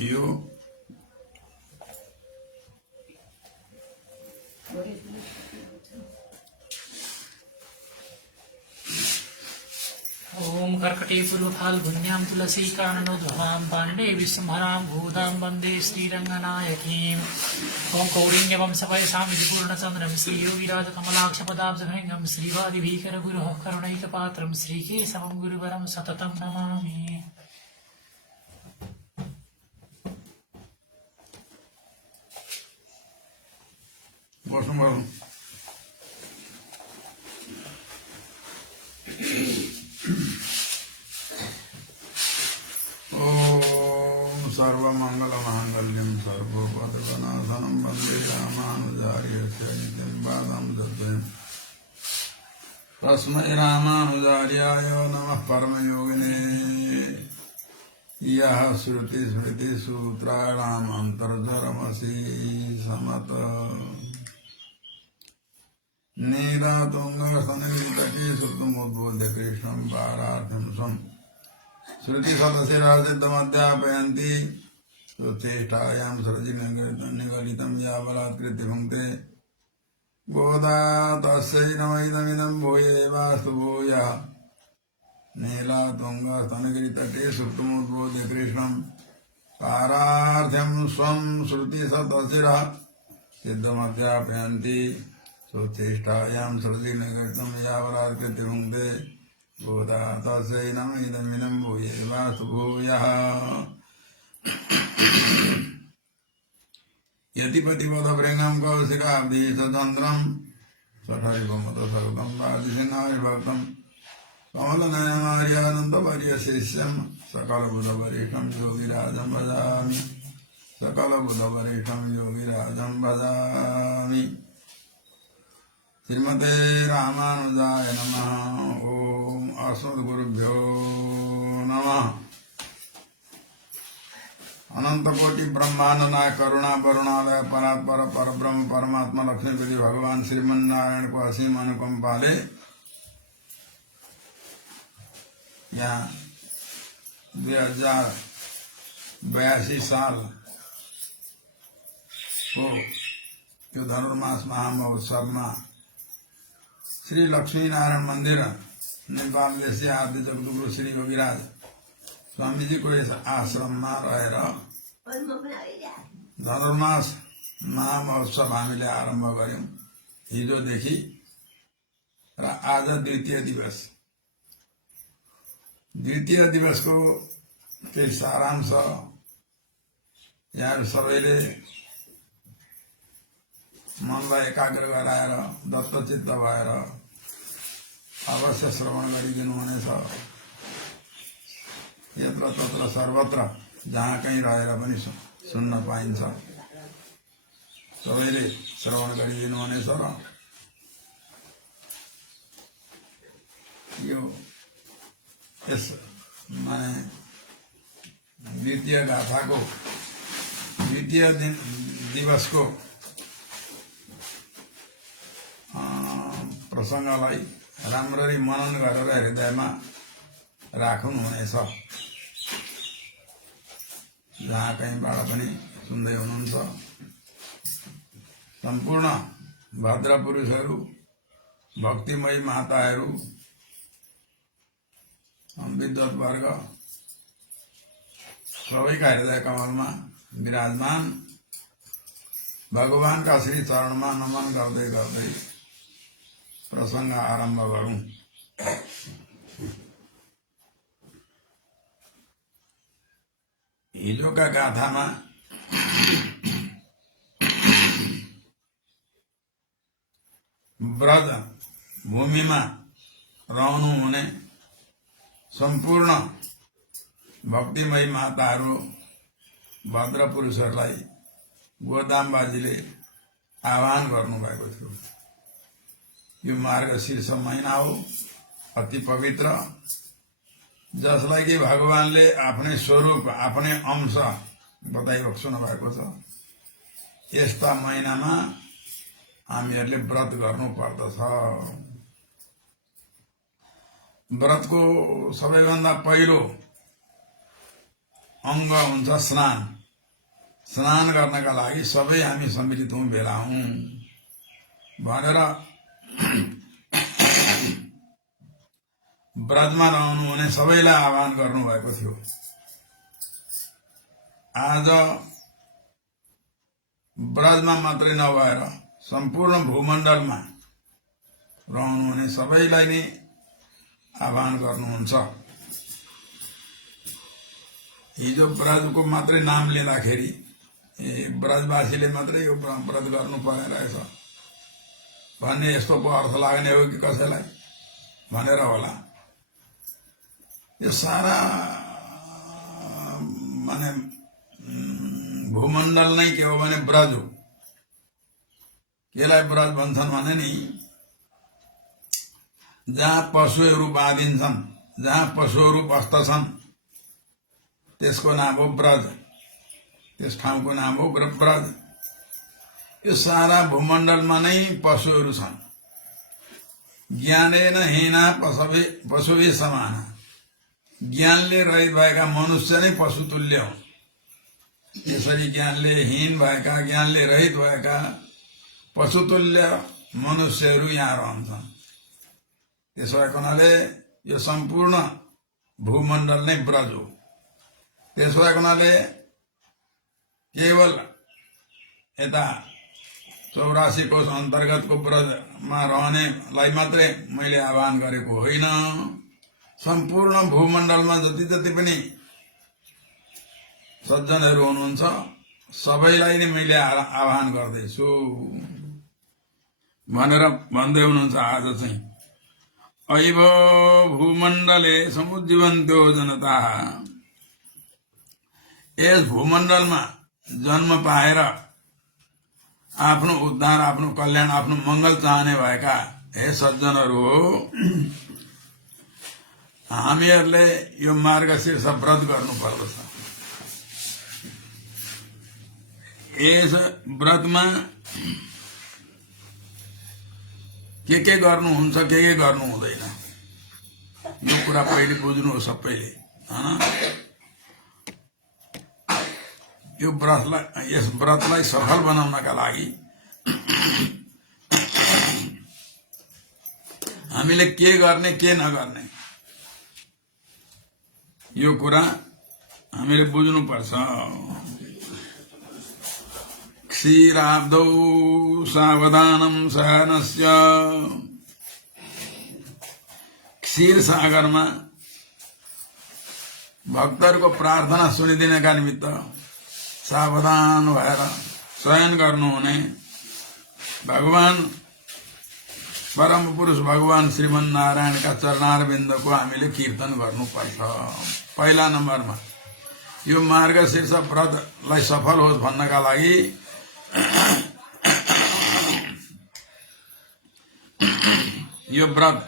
यो ओम कर्कटे पूर्वफाल्गुन्यां तुलसी काननोद्भवां पाण्डे विस्मरां भूतां वन्दे श्रीरङ्गनायकीम् ओं कौरिण्यवंशपयसां विपूर्णचन्द्रं श्रीयोगिराजकमलाक्षपदाब्जभृङ्गं श्रीवादिभीकरगुरोः करुणैकपात्रं श्रीकेशवं गुरुवरं सततं नमामि। सर्वमङ्गलमाङ्गल्यं सर्वोपद्रवनाशनं वन्दे रामानुजार्यस्य नित्यं बाधं दद्महे। तस्मै रामानुजार्याय नमः परमयोगिने यः श्रुतिस्मृतिसूत्राणाम् अन्तर्जरमसि समत नीलातुङ्गस्तनगिरितटे श्रुतमुद्बोध्य कृष्णं पारार्थं स्वम् श्रुतिसदशिरासिद्धमध्यापयन्ति सुचेष्टायां सृजिनिगलितं यावलात्कृत्य भुङ्क्ते गोदा तस्यै नमैदमिदं भूयेवास्तु भूयः नीलातुङ्गस्तनगिरितटे श्रुतमुद्बोध्य कृष्णं पारार्थं स्वं श्रुतिसदशिरः सिद्धमध्यापयन्ति सुचेष्टायां सृजिनिगलितं यावलात्कृत्य भुङ्क्ते गोदा तस्यै नमैदमिदं भूयेवास्तु भूयः। यतिपतिपदभृङ्गं कौशिकाब्धिसचन्द्रं सठरिपुमतसर्गं वादिसिंहारिभक्तं कमलनयनार्यानन्दवर्यशिष्यं सकलबुधवरिष्ठं योगिराजं भजामि सकलबुधवरिष्ठं योगिराजं भजामि। श्रीमते रामानुजाय नमः। ओम अस्मद्गुरुभ्यो नमः। अनंत कोटि ब्रह्मांड नाय करुणा वरुणालय परात्पर परब्रह्म परमात्मा लक्ष्मीपति भगवान श्रीमन्नारायण को असीम अनुकंपा ले यहाँ 2082 साल को जो धनुर्मास महामहोत्सव में श्री लक्ष्मी नारायण मंदिर नेपाल देशी आदि जगदगुरु श्री योगिराज स्वामी जी को इस आश्रम में रहेर धनुर्मास महामहोत्सव हामीले आरम्भ गर्यौं हिजोदेखि र आज द्वितीय दिवसको केही सारांश यहाँ सबैले मनलाई एकाग्र गराएर दत्तचित्त भएर अवश्य श्रवण गरिदिनु हुनेछ। यत्र तत्र सर्वत्र जहाँ कहीँ रहेर पनि सुन्न पाइन्छ। सबैले श्रवण गरिदिनु हुनेछ र यो यस माने द्वितीय गाथाको द्वितीय दिवसको प्रसंगलाई राम्ररी मनन गरेर हृदयमा राख्नु हुनेछ। जहाँ कहीँबाट पनि सुन्दै हुनुहुन्छ सम्पूर्ण भद्र पुरुषहरू भक्तिमयी माताहरू विद्वत वर्ग सबैका हृदय कमलमा विराजमान भगवानका श्री चरणमा नमन गर्दै गर्दै प्रसंग आरंभ गरौं। हिजोका गाथामा ब्रज भूमिमा रहनु हुने सम्पूर्ण भक्तिमयी माताहरू भद्र पुरुषहरूलाई गोदाम्बाजीले आह्वान गर्नुभएको थियो। यो मार्गशीर्ष महिना हो, अति पवित्र, जसलाई कि भगवानले आफ्नै स्वरूप आफ्नै अंश बताइबक्सनु भएको छ। यस्ता महिनामा हामीहरूले व्रत गर्नु पर्दछ। व्रतको सबैभन्दा पहिलो अंग हुन्छ स्नान। स्नान गर्नका लागि सबै हामी सम्मिलित हौं, भेला हौं भनेर ब्रजमा रहनुहुने सबैलाई आह्वान गर्नुभएको थियो। आज ब्रजमा मात्रै नभएर सम्पूर्ण भूमण्डलमा रहनुहुने सबैलाई नै आह्वान गर्नुहुन्छ। हिजो ब्रजको मात्रै नाम लिँदाखेरि ब्रजवासीले मात्रै यो व्रत गर्नु पर्ने रहेछ भन्ने यस्तो पो अर्थ लाग्ने हो कि कसैलाई भनेर होला। यो सारा माने भूमण्डल नै के हो भने ब्रज हो। यसलाई ब्रज भन्छन् भने नि जहाँ पशुहरू बाँधिन्छन्, जहाँ पशुहरू बस्दछन् त्यसको नाम हो ब्रज, त्यस ठाउँको नाम हो ब्रज। यो सारा भूमण्डलमा नै पशुहरू छन्। ज्ञानेन हीना पशुभि समाना, ज्ञानले रहित भएका मनुष्य नै पशुतुल्य हुन्। यसरी ज्ञानले हीन भएका, ज्ञानले रहित भएका पशुतुल्य मनुष्यहरू यहाँ रहन्छन्। त्यसो भएको हुनाले यो सम्पूर्ण भूमण्डल नै ब्रज हो। त्यसो भएको हुनाले केवल यता 84 कोष अन्तर्गतको ब्रजमा रहनेलाई मात्रै मैले आह्वान गरेको होइन, सम्पूर्ण भूमण्डलमा जति जति पनि सज्जनहरू हुनुहुन्छ सबैलाई नै मैले आह्वान गर्दैछु भनेर भन्दै हुनुहुन्छ। आज चाहिँ ऐव भूमण्डले समुज्जीवन्तो जनता, यस भूमण्डलमा जन्म पाएर आफ्नो उद्धार, आफ्नो कल्याण, आफ्नो मंगल चाहने भएका हे सज्जनहरू हो, हामीहरूले यो मार्गशीर्ष व्रत गर्नुपर्दछ। यस व्रतमा के गर्नुहुन्छ, के गर्नु हुँदैन, यो कुरा पहिले बुझ्नु हो सबैले। यो व्रतलाई, यस व्रतलाई सफल बनाउनका लागि हामीले के गर्ने, के नगर्ने, यो कुरा हामीले बुझ्नुपर्छ। क्षीराब्दौ सावधानम सहनस्य, क्षीर सागरमा भक्तहरूको प्रार्थना सुनिदिनका निमित्त सावधान भएर शयन गर्नुहुने भगवान परम पुरुष भगवान श्रीमन नारायणका चरणारविन्दको हामीले कीर्तन गर्नुपर्छ। पहिला नम्बरमा यो मार्गशीर्ष व्रतलाई सफल होस् भन्नका लागि यो व्रत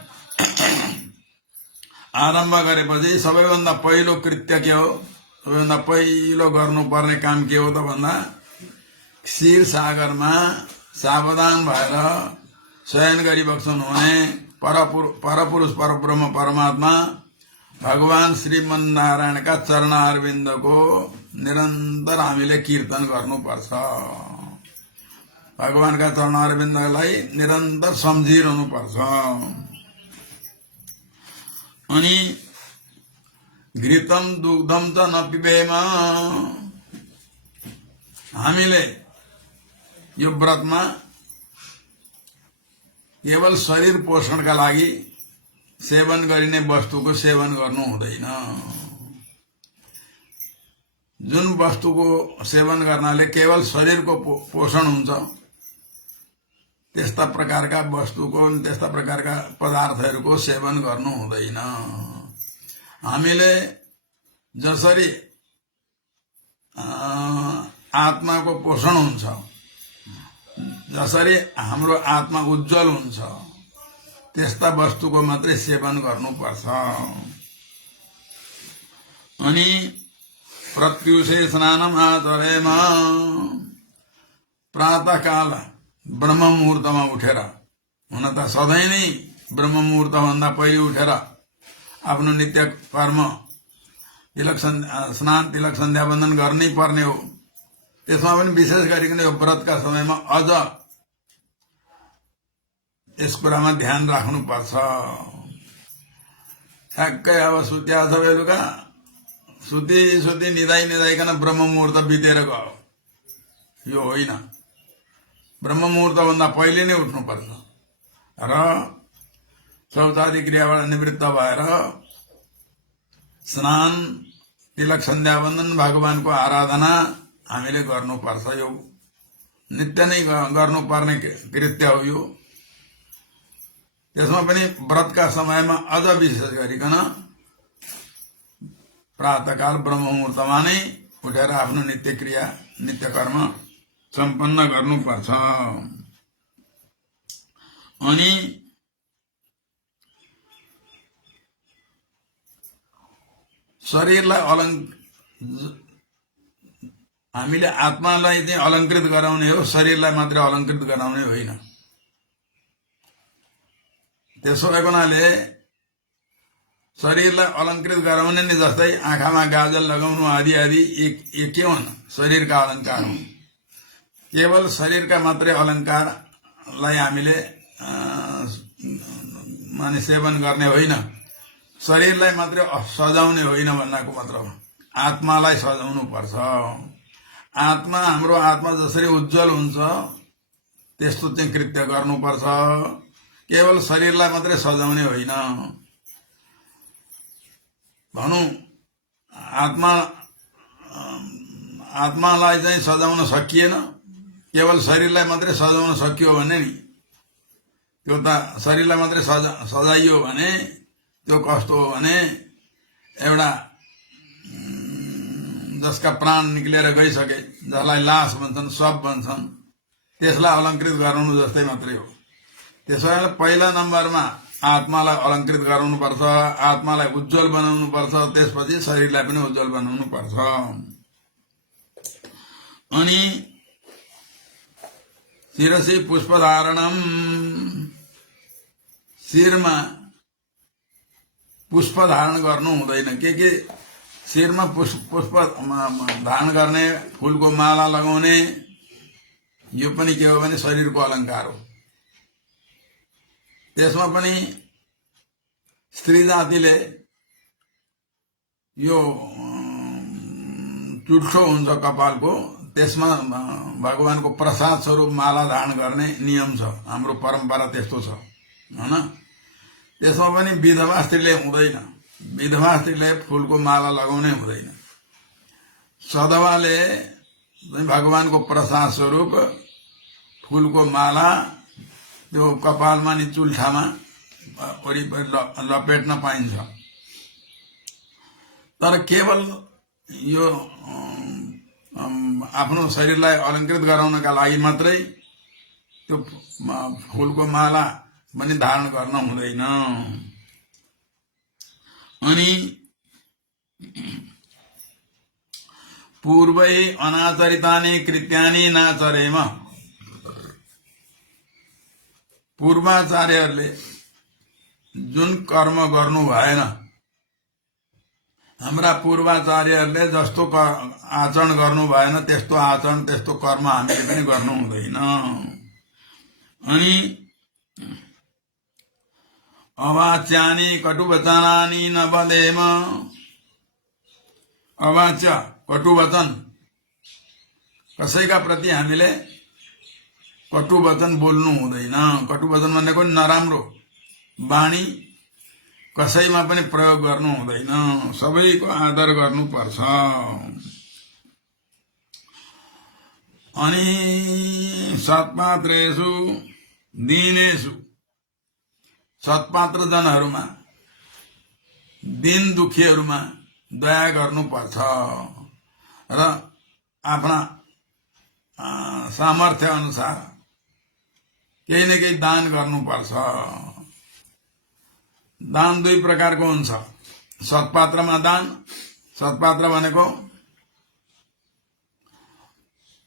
आरम्भ गरेपछि सबैभन्दा पहिलो कृत्य के हो, सबैभन्दा पहिलो गर्नुपर्ने काम के हो त भन्दा क्षीर सागरमा सावधान भएर शयन गरिबक्सन हुने परपुरुष परब्रह्म परमात्मा भगवान श्रीमन नारायणका चरणारविन्दको निरन्तर हामीले कीर्तन गर्नुपर्छ। भगवानका चरणारविन्दलाई निरन्तर सम्झिरहनुपर्छ। अनि घृतम दुग्धम त नपिबेम, हामीले यो व्रतमा केवल शरीर पोषणका लागि सेवन गरिने वस्तुको सेवन गर्नु हुँदैन। जुन वस्तुको सेवन गर्नाले केवल शरीरको पोषण हुन्छ त्यस्ता प्रकारका वस्तुको, त्यस्ता प्रकारका पदार्थहरूको सेवन गर्नु हुँदैन। हामीले जसरी आत्माको पोषण हुन्छ, जसरी हाम्रो आत्मा उज्जवल हुन्छ, त्यस्ता वस्तुको मात्रै सेवन गर्नुपर्छ। अनि प्रत्युषे स्नानम आचरेम, प्रातःकाल ब्रह्म मुहूर्तमा उठेर, हुन त सधैँ नै ब्रह्म मुहूर्तभन्दा पहिले उठेर आफ्नो नित्य कर्म स्नान तिलक सन्ध्या वन्दन गर्नै पर्ने हो। त्यसमा पनि विशेष गरिकन यो व्रतका समयमा अझ यस कुरामा ध्यान राख्नुपर्छ। ठ्याक्कै अब सुत्या छ बेलुका, सुती निदाइकन ब्रह्म मुहुर्त बितेर गयो, यो होइन। ब्रह्म मुहुर्तभन्दा पहिले नै उठ्नुपर्छ र शौचादि क्रियाबाट निवृत्त भएर स्नान, तिलक, सन्ध्यावन्दन, भगवानको आराधना हामीले गर्नुपर्छ। यो नित्य नै गर्नुपर्ने कृत्य हो यो। त्यसमा पनि व्रतका समयमा अझ विशेष गरिकन प्रातःकाल ब्रह्म मुहुर्तमा नै उठेर आफ्नो नित्य क्रिया, नित्य कर्म सम्पन्न गर्नुपर्छ। अनि शरीरलाई हामीले आत्मालाई चाहिँ अलङ्कृत गराउने हो, शरीरलाई मात्रै अलङ्कृत गराउने होइन। त्यसो भएको हुनाले शरीरलाई अलङ्कृत गराउने नि जस्तै आँखामा गाजल लगाउनु आदि एक के हुन्, शरीरका अलङ्कार हुन्। केवल शरीरका मात्रै अलङ्कारलाई हामीले माने सेवन गर्ने होइन, शरीरलाई मात्रै सजाउने होइन भन्नको मतलब आत्मालाई सजाउनु पर्छ। आत्मा, हाम्रो आत्मा जसरी उज्जवल हुन्छ त्यस्तो चाहिँ कृत्य गर्नुपर्छ, केवल शरीरलाई मात्रै सजाउने होइन। भनौँ आत्मालाई चाहिँ सजाउन सकिएन, केवल शरीरलाई मात्रै सजाउन सकियो भने नि त्यो त शरीरलाई मात्रै सजाइयो भने त्यो कस्तो हो भने एउटा जसका प्राण निक्लेर गइसके, जसलाई लास भन्छन्, शव भन्छन्, त्यसलाई अलङ्कृत गराउनु जस्तै मात्रै हो। त्यसो भए पहिला नम्बरमा आत्मालाई अलङ्कृत गराउनुपर्छ, आत्मालाई उज्जवल बनाउनुपर्छ, त्यसपछि शरीरलाई पनि उज्जवल बनाउनुपर्छ। अनि शिरसी पुष्पधारणम, शिरमा पुष्प धारण गर्नु हुँदैन। के शिरमा पुष्प धारण गर्ने, फूलको माला लगाउने, यो पनि के हो भने शरीरको अलङ्कार हो। त्यसमा पनि स्त्री जातिले यो चुट्ठो हुन्छ कपालको, त्यसमा भगवानको प्रसाद स्वरूप माला धारण गर्ने नियम छ, हाम्रो परम्परा त्यस्तो छ हैन। त्यसमा पनि विधवा स्त्रीले हुँदैन, विधवा स्त्रीले फूलको माला लगाउनै हुँदैन। सधवाले भगवानको प्रसाद स्वरूप फूलको माला त्यो कपालमा नि चुल्ठामा वरिपरि लपेट्न पाइन्छ। तर केवल यो आफ्नो शरीरलाई अलङ्कृत गराउनका लागि मात्रै त्यो फूलको माला पनि धारण गर्न हुँदैन। अनि पूर्वै अनाचरितानि कृत्यानि नाचरेम, पूर्वाचार्यहरूले जुन कर्म गर्नु भएन, हाम्रा पूर्वाचार्यहरूले जस्तो आचरण गर्नु भएन त्यस्तो आचरण, त्यस्तो कर्म हामीले पनि गर्नु हुँदैन। अनि अवाच्यानि कटुवचनानि न वदेम, अवाच्य कटुवचन, कसैका प्रति हामीले कटुवचन बोल्नु हुँदैन। कटुवचन भनेको नराम्रो वाणी कसैमा पनि प्रयोग गर्नु हुँदैन, सबैको आदर गर्नुपर्छ। अनि सत्पात्रेषु दीनेषु, सत्पात्र जनहरूमा, दीन दुखीहरूमा दया गर्नुपर्छ र आफ्ना सामर्थ्य अनुसार केही न केही दान गर्नुपर्छ। दान दुई प्रकारको हुन्छ। सत्पात्रमा दान, सत्पात्र भनेको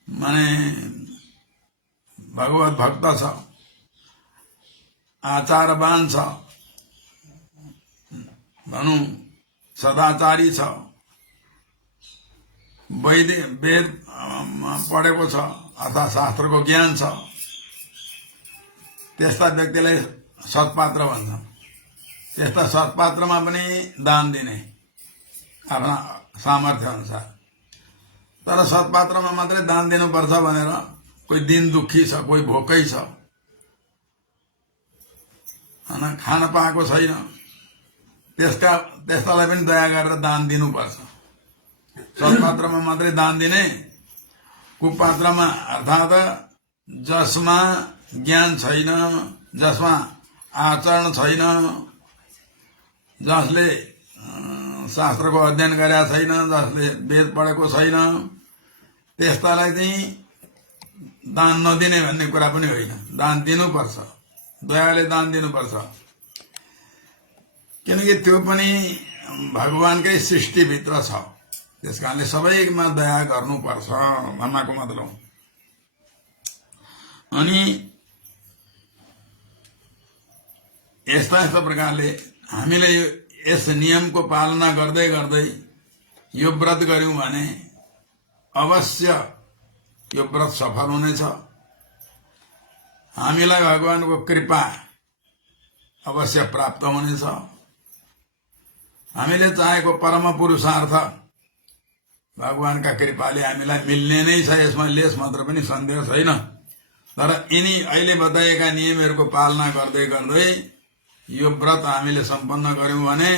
माने भगवत भक्त छ, आचारवान छ, भनौँ सदाचारी छ, वेद पढेको छ अथवा शास्त्रको ज्ञान छ त्यस्ता व्यक्तिलाई सत्पात्र भन्छ। त्यस्ता सत्पात्रमा पनि दान दिने आफ्ना सामर्थ्य अनुसार। तर सत्पात्रमा मात्रै दान दिनुपर्छ भनेर कोही दिन दुखी छ, कोही भोकै छ, होइन, खान पाएको छैन, त्यस्तालाई पनि दया गरेर दान दिनुपर्छ। सत्पात्रमा मात्रै दान दिने, कुपात्रमा अर्थात् जसमा ज्ञान छैन, जसमा आचरण छैन, जसले शास्त्रको अध्ययन गरेका छैन, जसले वेद पढेको छैन, त्यस्तालाई चाहिँ दान नदिने भन्ने कुरा पनि होइन। दान दिनुपर्छ, दयाले दान दिनुपर्छ। किनकि त्यो पनि भगवानकै सृष्टिभित्र छ। त्यस कारणले सबैमा दया गर्नुपर्छ भन्नको मतलब। अनि यस्ता यस्ता प्रकारले हामीले यस नियमको पालना गर्दै गर्दै यो व्रत गर्यौं भने अवश्य यो व्रत सफल हुनेछ। हामीलाई भगवानको कृपा अवश्य प्राप्त हुनेछ। हामीले चाहेको परम पुरुषार्थ भगवानका कृपाले हामीलाई मिल्ने नै छ, यसमा लेस मात्र पनि सन्देह छैन। तर यिनी अहिले बताएका नियमहरूको पालना गर्दै गर्दै यो व्रत हामीले सम्पन्न गर्यौं भने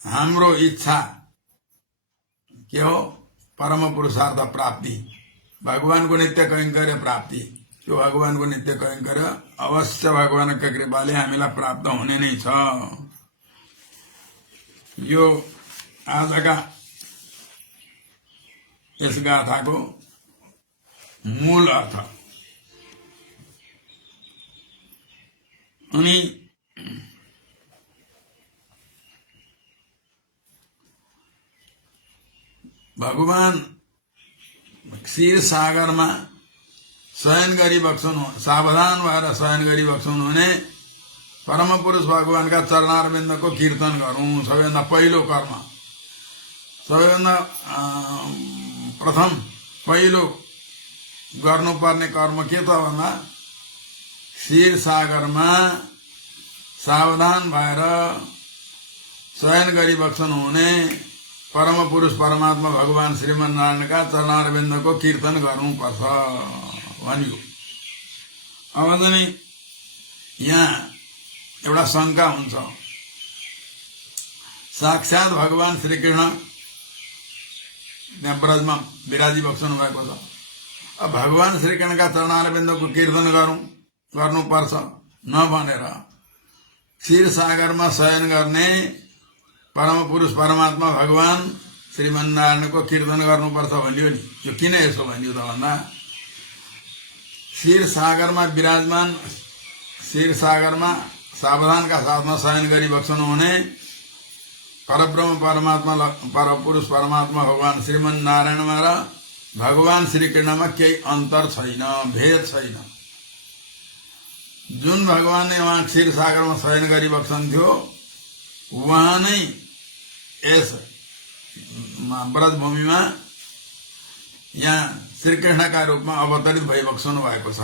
हाम्रो इच्छा के हो? परम पुरुषार्थ प्राप्ति, भगवानको नित्य कैंकर्य प्राप्ति। त्यो भगवानको नित्य कैंकर्य अवश्य भगवानका कृपाले हामीलाई प्राप्त हुने नै छ। यो आजका यस गाथाको मूल अर्थ। अनि भगवान क्षीर सागरमा शयन गरी बक्सुनु, सावधान भएर शयन गरी बक्सुनु हुने परम पुरुष भगवानका चरणारविन्दको कीर्तन गरौं। सबैभन्दा पहिलो कर्म, सबैभन्दा प्रथम पहिलो गर्नुपर्ने कर्म के त भन्दा क्षीर सागरमा सावधान भएर शयन गरी बक्सनु हुने परम पुरुष परमात्मा भगवान श्रीमन्नारायणका चरणारविन्दको कीर्तन गर्नुपर्छ भनियो। अब चाहिँ यहाँ एउटा शंका हुन्छ। साक्षात भगवान श्रीकृष्ण त्यहाँ ब्रजमा विराजी बक्सनु भएको छ। अब भगवान श्रीकृष्णका चरणारविन्दको कीर्तन गर्नुपर्छ नभनेर क्षीर सागरमा शयन गर्ने परम पुरुष परमात्मा भगवान श्रीमन्नारायणको कीर्तन गर्नुपर्छ भनियो नि। यो किन यसो भनियो त भन्दा क्षीर सागरमा विराजमान, क्षीर सागरमा सावधानका साथमा शयन गरी बक्सनु हुने परब्रह्म परमात्मा परपुरुष परमात्मा भगवान श्रीमन्नारायणमा र भगवान श्रीकृष्णमा केही अन्तर छैन, भेद छैन। जुन भगवानले उहाँ क्षीर सागरमा शयन गरी बक्सन्थ्यो उहाँ नै यस ब्रजभूमिमा यहाँ श्रीकृष्णका रूपमा अवतरित भइबक्सनु भएको छ।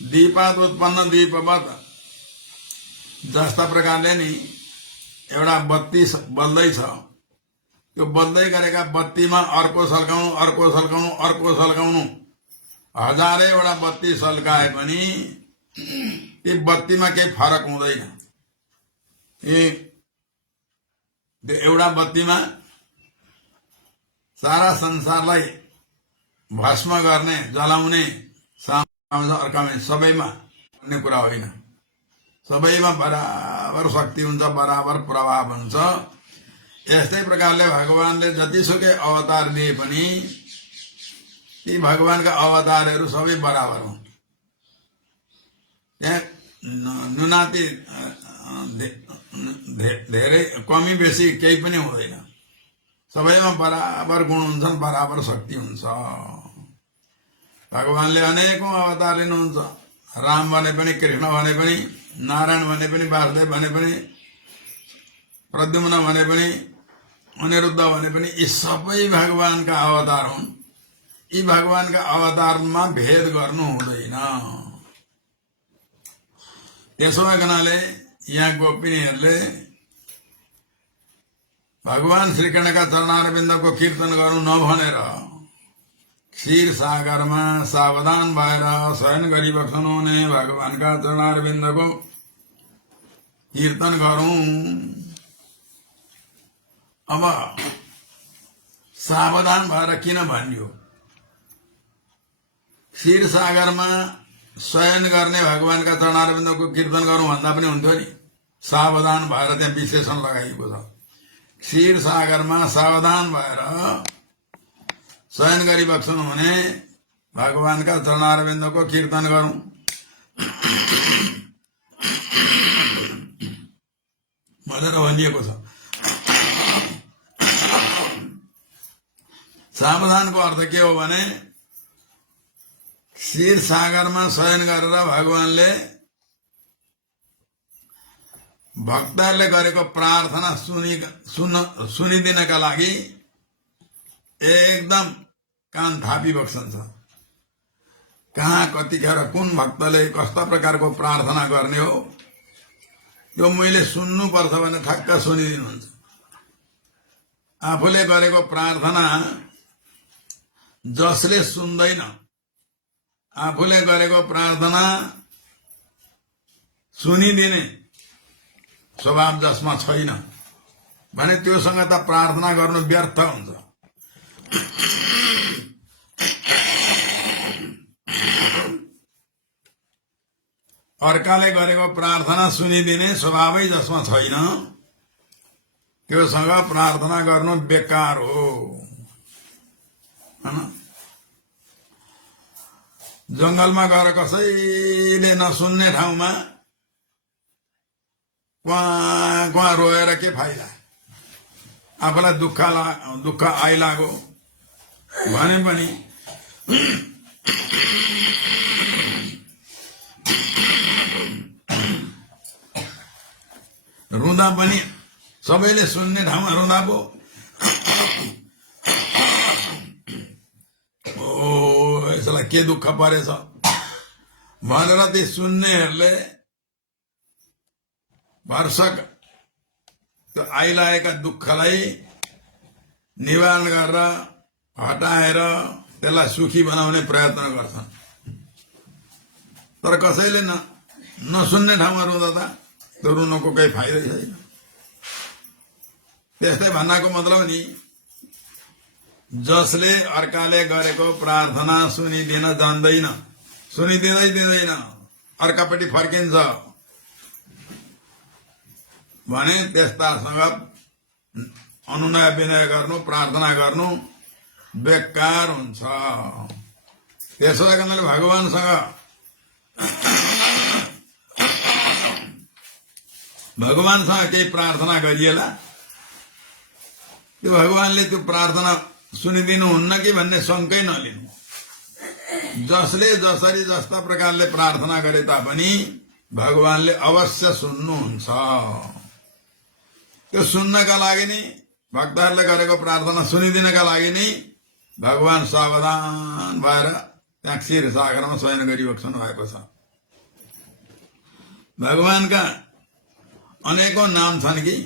दीपात उत्पन्न दीपवत, जस्ता प्रकारले नि एउटा बत्ती बल्दैछ, त्यो बल्दै गरेका बत्तीमा अर्को सल्काउनु, अर्को सल्काउनु, अर्को सल्काउनु, हजारैवटा बत्ती सल्काए पनि ती बत्तीमा केही फरक हुँदैन। एउटा बत्तीमा सारा संसारलाई भस्म गर्ने, जलाउने अर्कामा सबैमा भन्ने कुरा होइन। सबैमा बराबर शक्ति हुन्छ, बराबर प्रभाव हुन्छ। यस्तै प्रकारले भगवानले जतिसुकै अवतार दिए पनि ती भगवानका अवतारहरू सबै बराबर हुन्। त्यहाँ नुनाति धेरै कमी बेसी केही पनि हुँदैन। सबैमा बराबर गुण हुन्छन्, बराबर शक्ति हुन्छ। भगवानले अनेकौं अवतार लिनुहुन्छ। राम भने पनि, कृष्ण भने पनि, नारायण भने पनि, वासुदेव भने पनि, प्रद्युम्न भने पनि, अनिरुद्ध भने पनि यी सबै भगवानका अवतार हुन्। यी भगवानका अवतारमा भेद गर्नु हुँदैन। त्यसो भएकाले यहाँ गोपिनीहरूले भगवान श्रीकृष्णका चरणारविन्दको कीर्तन गर्नु नभनेर क्षीर सागरमा सावधान भएर शयन गरिबस्नु हुने भगवानका चरणारविन्दको कीर्तन गरौं। अब सावधान भएर किन भनियो? क्षीर सागरमा शयन गर्ने भगवानका चरणारविन्दको कीर्तन गरौं भन्दा पनि हुन्थ्यो नि। सावधान भएर त्यहाँ विशेषण लगाइएको छ। क्षीर सागरमा सावधान भएर शयन गरिबस्नु हुने भगवानका चरणारविन्दको कीर्तन गरौं। भनेर भनिएको छ। सावधानको अर्थ के हो भने क्षीर सागरमा शयन गरेर भगवानले भक्तहरूले गरेको प्रार्थना सुनिदिनका लागि एकदम कान थापी बस्छन्। कहाँ कतिखेर कुन भक्तले कस्ता प्रकारको प्रार्थना गर्ने हो यो मैले सुन्नुपर्छ भने ठक्क सुनिदिनुहुन्छ। आफूले गरेको प्रार्थना जसले सुन्दैन, आफूले गरेको प्रार्थना सुनिदिने स्वभाव जसमा छैन भने त्योसँग त प्रार्थना गर्नु व्यर्थ हुन्छ। अर्काले गरेको प्रार्थना सुनिदिने स्वभावै जसमा छैन त्योसँग प्रार्थना गर्नु बेकार हो। जंगलमा गएर कसैले नसुन्ने ठाउँमा क्वा रोएर के फाइदा? आफूलाई दुःख आइलागो भने पनि रुँदा पनि सबैले सुन्ने ठाउँमा रुँदा पो यसलाई के दुःख परेछ भनेर ती सुन्नेहरूले भरसक त्यो आइलागेका दुःखलाई निवारण गरेर हटाएर त्यसलाई सुखी बनाउने प्रयत्न गर्छन्। तर कसैले नसुन्ने ठाउँमा रुँदा त त्यो रुनको केही फाइदै छैन। त्यस्तै भन्नको मतलब नि जसले अर्काले गरेको प्रार्थना सुनिदिन जान्दैन, दिँदैन, अर्कापट्टि फर्किन्छ भने त्यस्तासँग अनुनय विनय गर्नु, प्रार्थना गर्नु बेकार हुन्छ। त्यसो कारणले भगवानसँग केही प्रार्थना गरिएला त्यो भगवानले त्यो प्रार्थना सुनिदिनुहुन्न कि भन्ने शंकै नलिनु। जसले जसरी जस्ता प्रकारले प्रार्थना गरे तापनि भगवानले अवश्य सुन्नुहुन्छ। त्यो सुन्नका लागि नि भक्तहरूले गरेको प्रार्थना सुनिदिनका लागि नि भगवान सावधान भएर त्यहाँ क्षीर सागरमा शयन गरिबस्नु भएको छ। भगवानका अनेकौं नाम छन् कि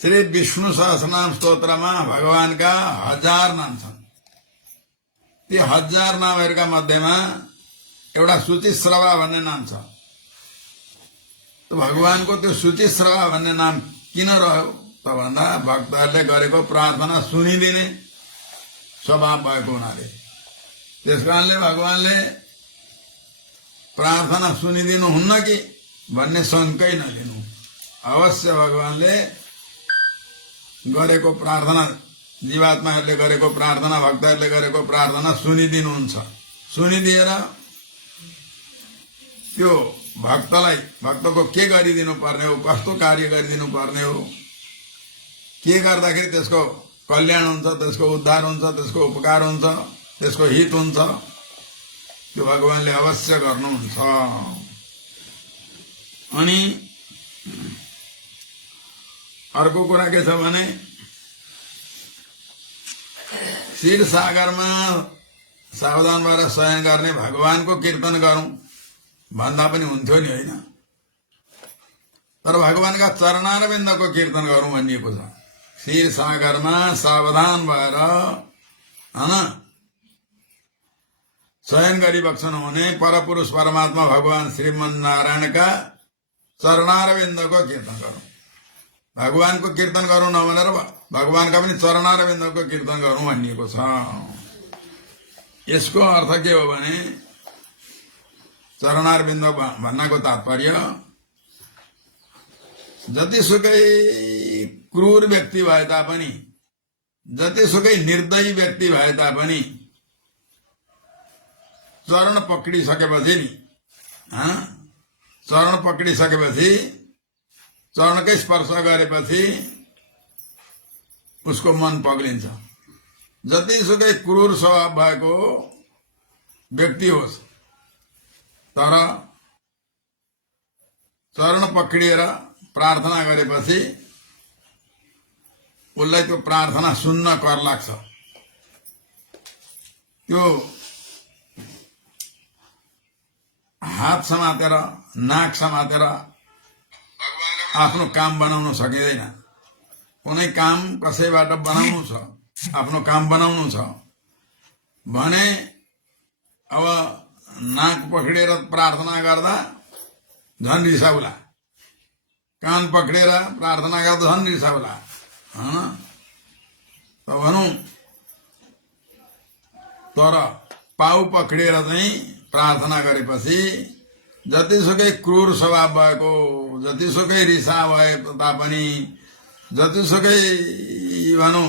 श्री विष्णु सहस्रनाम स्तोत्रमा भगवानका 1000 नाम छन्। ती 1000 नामहरूका मध्येमा एउटा शुचिश्रवा भन्ने नाम छ। त भगवानको त्यो शुचिश्रवा भन्ने नाम किन रह्यो त भन्दा भक्तहरूले गरेको प्रार्थना सुनिदिने स्वभाव भएको हुनाले। त्यसकारणले भगवानले प्रार्थना सुनिदिनुहुन्न कि भन्ने शंकै नलिनु। अवश्य भगवानले गरेको प्रार्थना, जीवात्माहरूले गरेको प्रार्थना, भक्तहरूले गरेको प्रार्थना सुनिदिनुहुन्छ। सुनिदिएर त्यो भक्तको के गरिदिनु पर्ने हो, कस्तो कार्य गरिदिनु पर्ने हो, के गर्दाखेरि त्यसको कल्याण हुन्छ, त्यसको उद्धार हुन्छ, त्यसको उपकार हुन्छ, त्यसको हित हुन्छ, त्यो भगवानले अवश्य गर्नुहुन्छ। अनि अर्को कुरा के छ भने क्षीर सागरमा सावधान भएर शयन गर्ने भगवानको कीर्तन गरौं भन्दा पनि हुन्थ्यो नि, होइन? तर भगवानका चरणारविन्दको कीर्तन गरौं भनिएको छ। क्षीर सागरमा सावधान भएर शयन गरिबक्सन हुने परपुरुष परमात्मा भगवान श्रीमन नारायणका चरणारविन्दको कीर्तन गरौं। भगवानको कीर्तन गरौं नभनेर भगवानका पनि चरणारविन्दको कीर्तन गरौं भनिएको छ। यसको अर्थ के हो भने चरणारविन्द भन्नको तात्पर्य जतिसुकै क्रूर व्यक्ति भए तापनि, जतिसुकै निर्दयी व्यक्ति भए तापनि चरण पक्डिसकेपछि नि, चरण पक्डिसकेपछि, चरणकै स्पर्श गरेपछि उसको मन पग्लिन्छ। जतिसुकै क्रूर स्वभाव भएको व्यक्ति होस्, तर चरण पक्रिएर प्रार्थना गरेपछि उसलाई त्यो प्रार्थना सुन्न कर लाग्छ। त्यो हात समातेर, नाक समातेर आफ्नो काम बनाउन सकिँदैन। कुनै काम कसैबाट बनाउनु छ, आफ्नो काम बनाउनु छ भने अब नाक पक्रिएर प्रार्थना गर्दा झन् रिसाउला, कान पक्रिएर प्रार्थना गर्दा झन् रिसाउला, त भनौं। तर पाउ पक्रिएर चाहिँ प्रार्थना गरेपछि जतिसुकै क्रूर स्वभाव भएको, जतिसुकै रिसा भए तापनि, जतिसुकै भनौं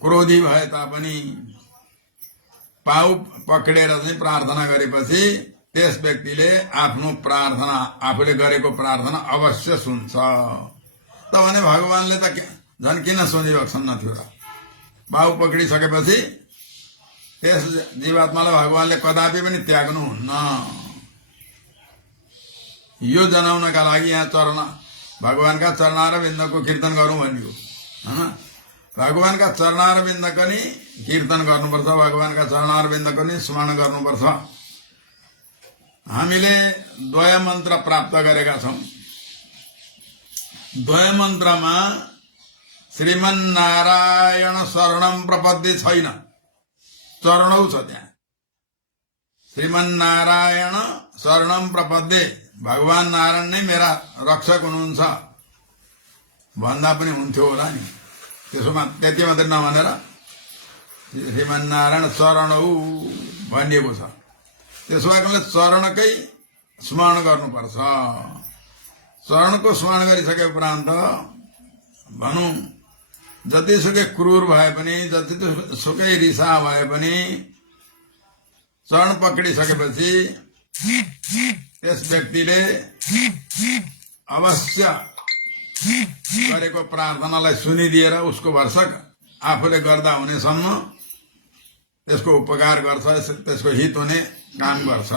क्रोधी भए तापनि पाउ पक्रेर चाहिँ प्रार्थना गरेपछि त्यस व्यक्तिले आफ्नो प्रार्थना, आफूले गरेको प्रार्थना अवश्य सुन्छ। त भने भगवानले त झन् किन सुनिबक्सन्न थियो र? पाउ पक्रिसकेपछि त्यस जीवात्मालाई भगवानले कदापि पनि त्याग्नुहुन्न। यो जनाउनका लागि यहाँ भगवानका चरणारविन्दको कीर्तन गरौं भनियो, हैन? भगवानका चरणारविन्दको नि कीर्तन गर्नुपर्छ, भगवानका चरणारविन्दको नि स्मरण गर्नुपर्छ। हामीले द्वय मन्त्र प्राप्त गरेका छौं। द्वय मन्त्रमा श्रीमन्नारायण शरणम प्रपद्ये छैन, चरणौ छ त्यहाँ। श्रीमन्नारायण शरणम प्रपद्ये, भगवान नारायण नै मेरा रक्षक हुनुहुन्छ भन्दा पनि हुन्थ्यो होला नि। त्यसोमा त्यति मात्रै नभनेर श्रीमन्नारायण चरणौ भनिएको छ। त्यसो भएकोले चरणकै स्मरण गर्नुपर्छ। चरणको स्मरण गरिसके उपरान्त भनौं जतिसुकै क्रूर भए पनि, जतिसुकै रिसा भए पनि चरण पक्रिसकेपछि त्यस व्यक्तिले अवश्य गरेको प्रार्थनालाई सुनिदिएर उसको भरसक आफूले गर्दा हुनेसम्म त्यसको उपकार गर्छ, त्यसको हित हुने काम गर्छ।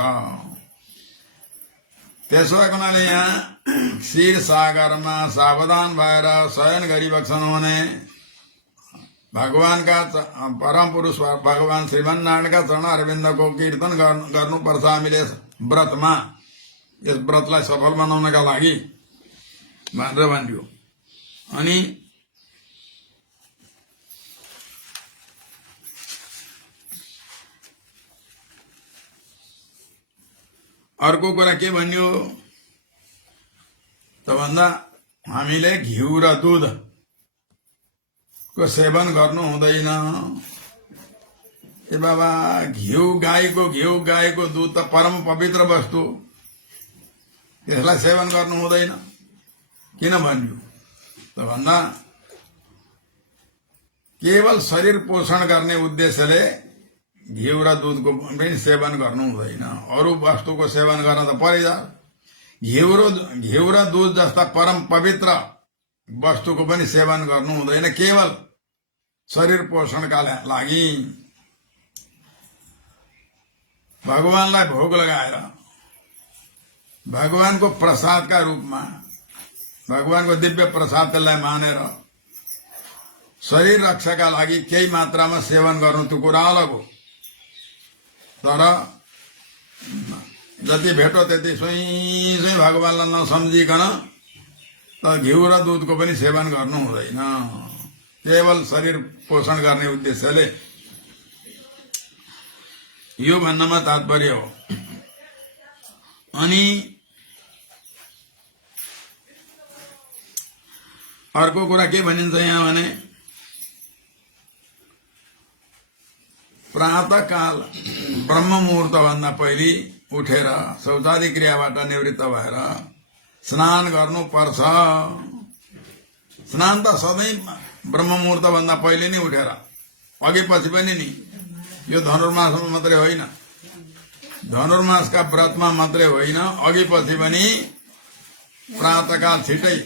त्यसो भएको हुनाले यहाँ क्षीर सागरमा सावधान भएर शयन गरिबक्सन हुने भगवानका परम पुरुष भगवान श्रीमन्नारायणका चरणारविन्दको कीर्तन गर्नुपर्छ हामीले व्रतमा। यस व्रतलाई सफल बनाउनका लागि भनेर भनियो। अनि अर्को कुरा के भनियो त भन्दा हामीले घिउ र दूध को सेवन गर्नु हुँदैन। ए बाबा, गाईको घिउ, गाईको दूध त परम पवित्र वस्तु, त्यसलाई सेवन गर्नु हुँदैन। किन भन्यो त भन्दा केवल शरीर पोषण गर्ने उद्देश्यले घिउ र दूधको पनि सेवन गर्नु हुँदैन। अरू वस्तुको सेवन गर्न त परिजा। घिउ र दूध जस्ता परम पवित्र वस्तुको पनि सेवन गर्नु हुँदैन, केवल शरीर पोषणका लागि। भगवानलाई भोग लगाएर भगवानको प्रसादका रूपमा भगवानको दिव्य प्रसादलाई मानेर शरीर रक्षाका लागि केही मात्रामा सेवन गर्नु त्यो कुरा अलग हो। तर जति भेटो त्यति सुई भगवानलाई नसम्झिकन त घिउ र दुधको पनि सेवन गर्नु हुँदैन। केवल शरीर पोषण गर्ने उद्देश्यले यो भन्नमा तात्पर्य हो। अनि अर्को कुरा के भनिन्छ यहाँ भने प्रातःकाल ब्रह्म मुहूर्त भन्दा पहिले उठेर शौचादि क्रियाबाट निवृत्त भएर स्नान गर्नुपर्छ। स्नान त सधैँ ब्रह्म मुहूर्त भन्दा पहिले नै उठेर, अघि पछि पनि नि। यो धनुर्मासमा मात्रै होइन, धनुर्मासका व्रतमा मात्रै होइन, अघि पछि पनि प्रातःकाल छिटै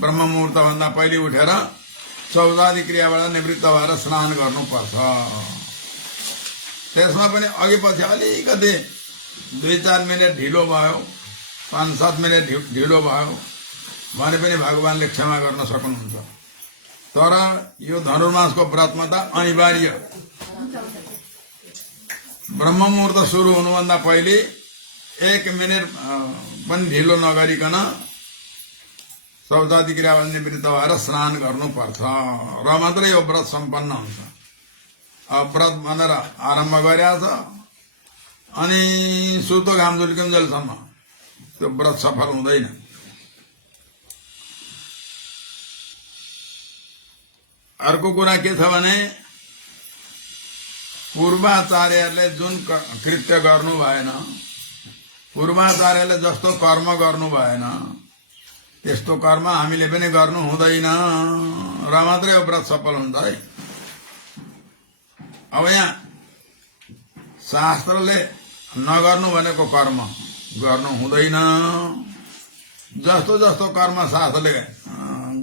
ब्रह्म मुहूर्त भन्दा पहिले उठेर शौचादि क्रियाबाट निवृत्त भएर स्नान गर्नुपर्छ। त्यसमा पनि अघि पछि अलिकति 2-4 मिनट ढिलो भयो, 5-7 मिनट ढिलो भयो भने पनि भगवानले क्षमा गर्न सक्नुहुन्छ। तर यो धनुर्मासको व्रतमा त अनिवार्य ब्रह्म मुहूर्त सुरु हुनुभन्दा पहिले 1 मिनट पनि ढिलो नगरिकन शौचादि क्रियाबाट निवृत्त भएर स्नान गर्नुपर्छ र मात्रै यो व्रत सम्पन्न हुन्छ। अब व्रत भनेर आरम्भ गरिरहेछ अनि सुतो घाम झुल्किन्जेलसम्म त्यो व्रत सफल हुँदैन। अर्को कुरा के छ भने पूर्वाचार्यहरूले जुन कृत्य गर्नु भएन, पूर्वाचार्यले जस्तो कर्म गर्नु भएन त्यस्तो कर्म हामीले पनि गर्नु हुँदैन र मात्रै यो व्रत सफल हुन्छ है। अब यहाँ शास्त्रले नगर्नु भनेको कर्म गर्नु हुँदैन। जस्तो जस्तो कर्म शास्त्रले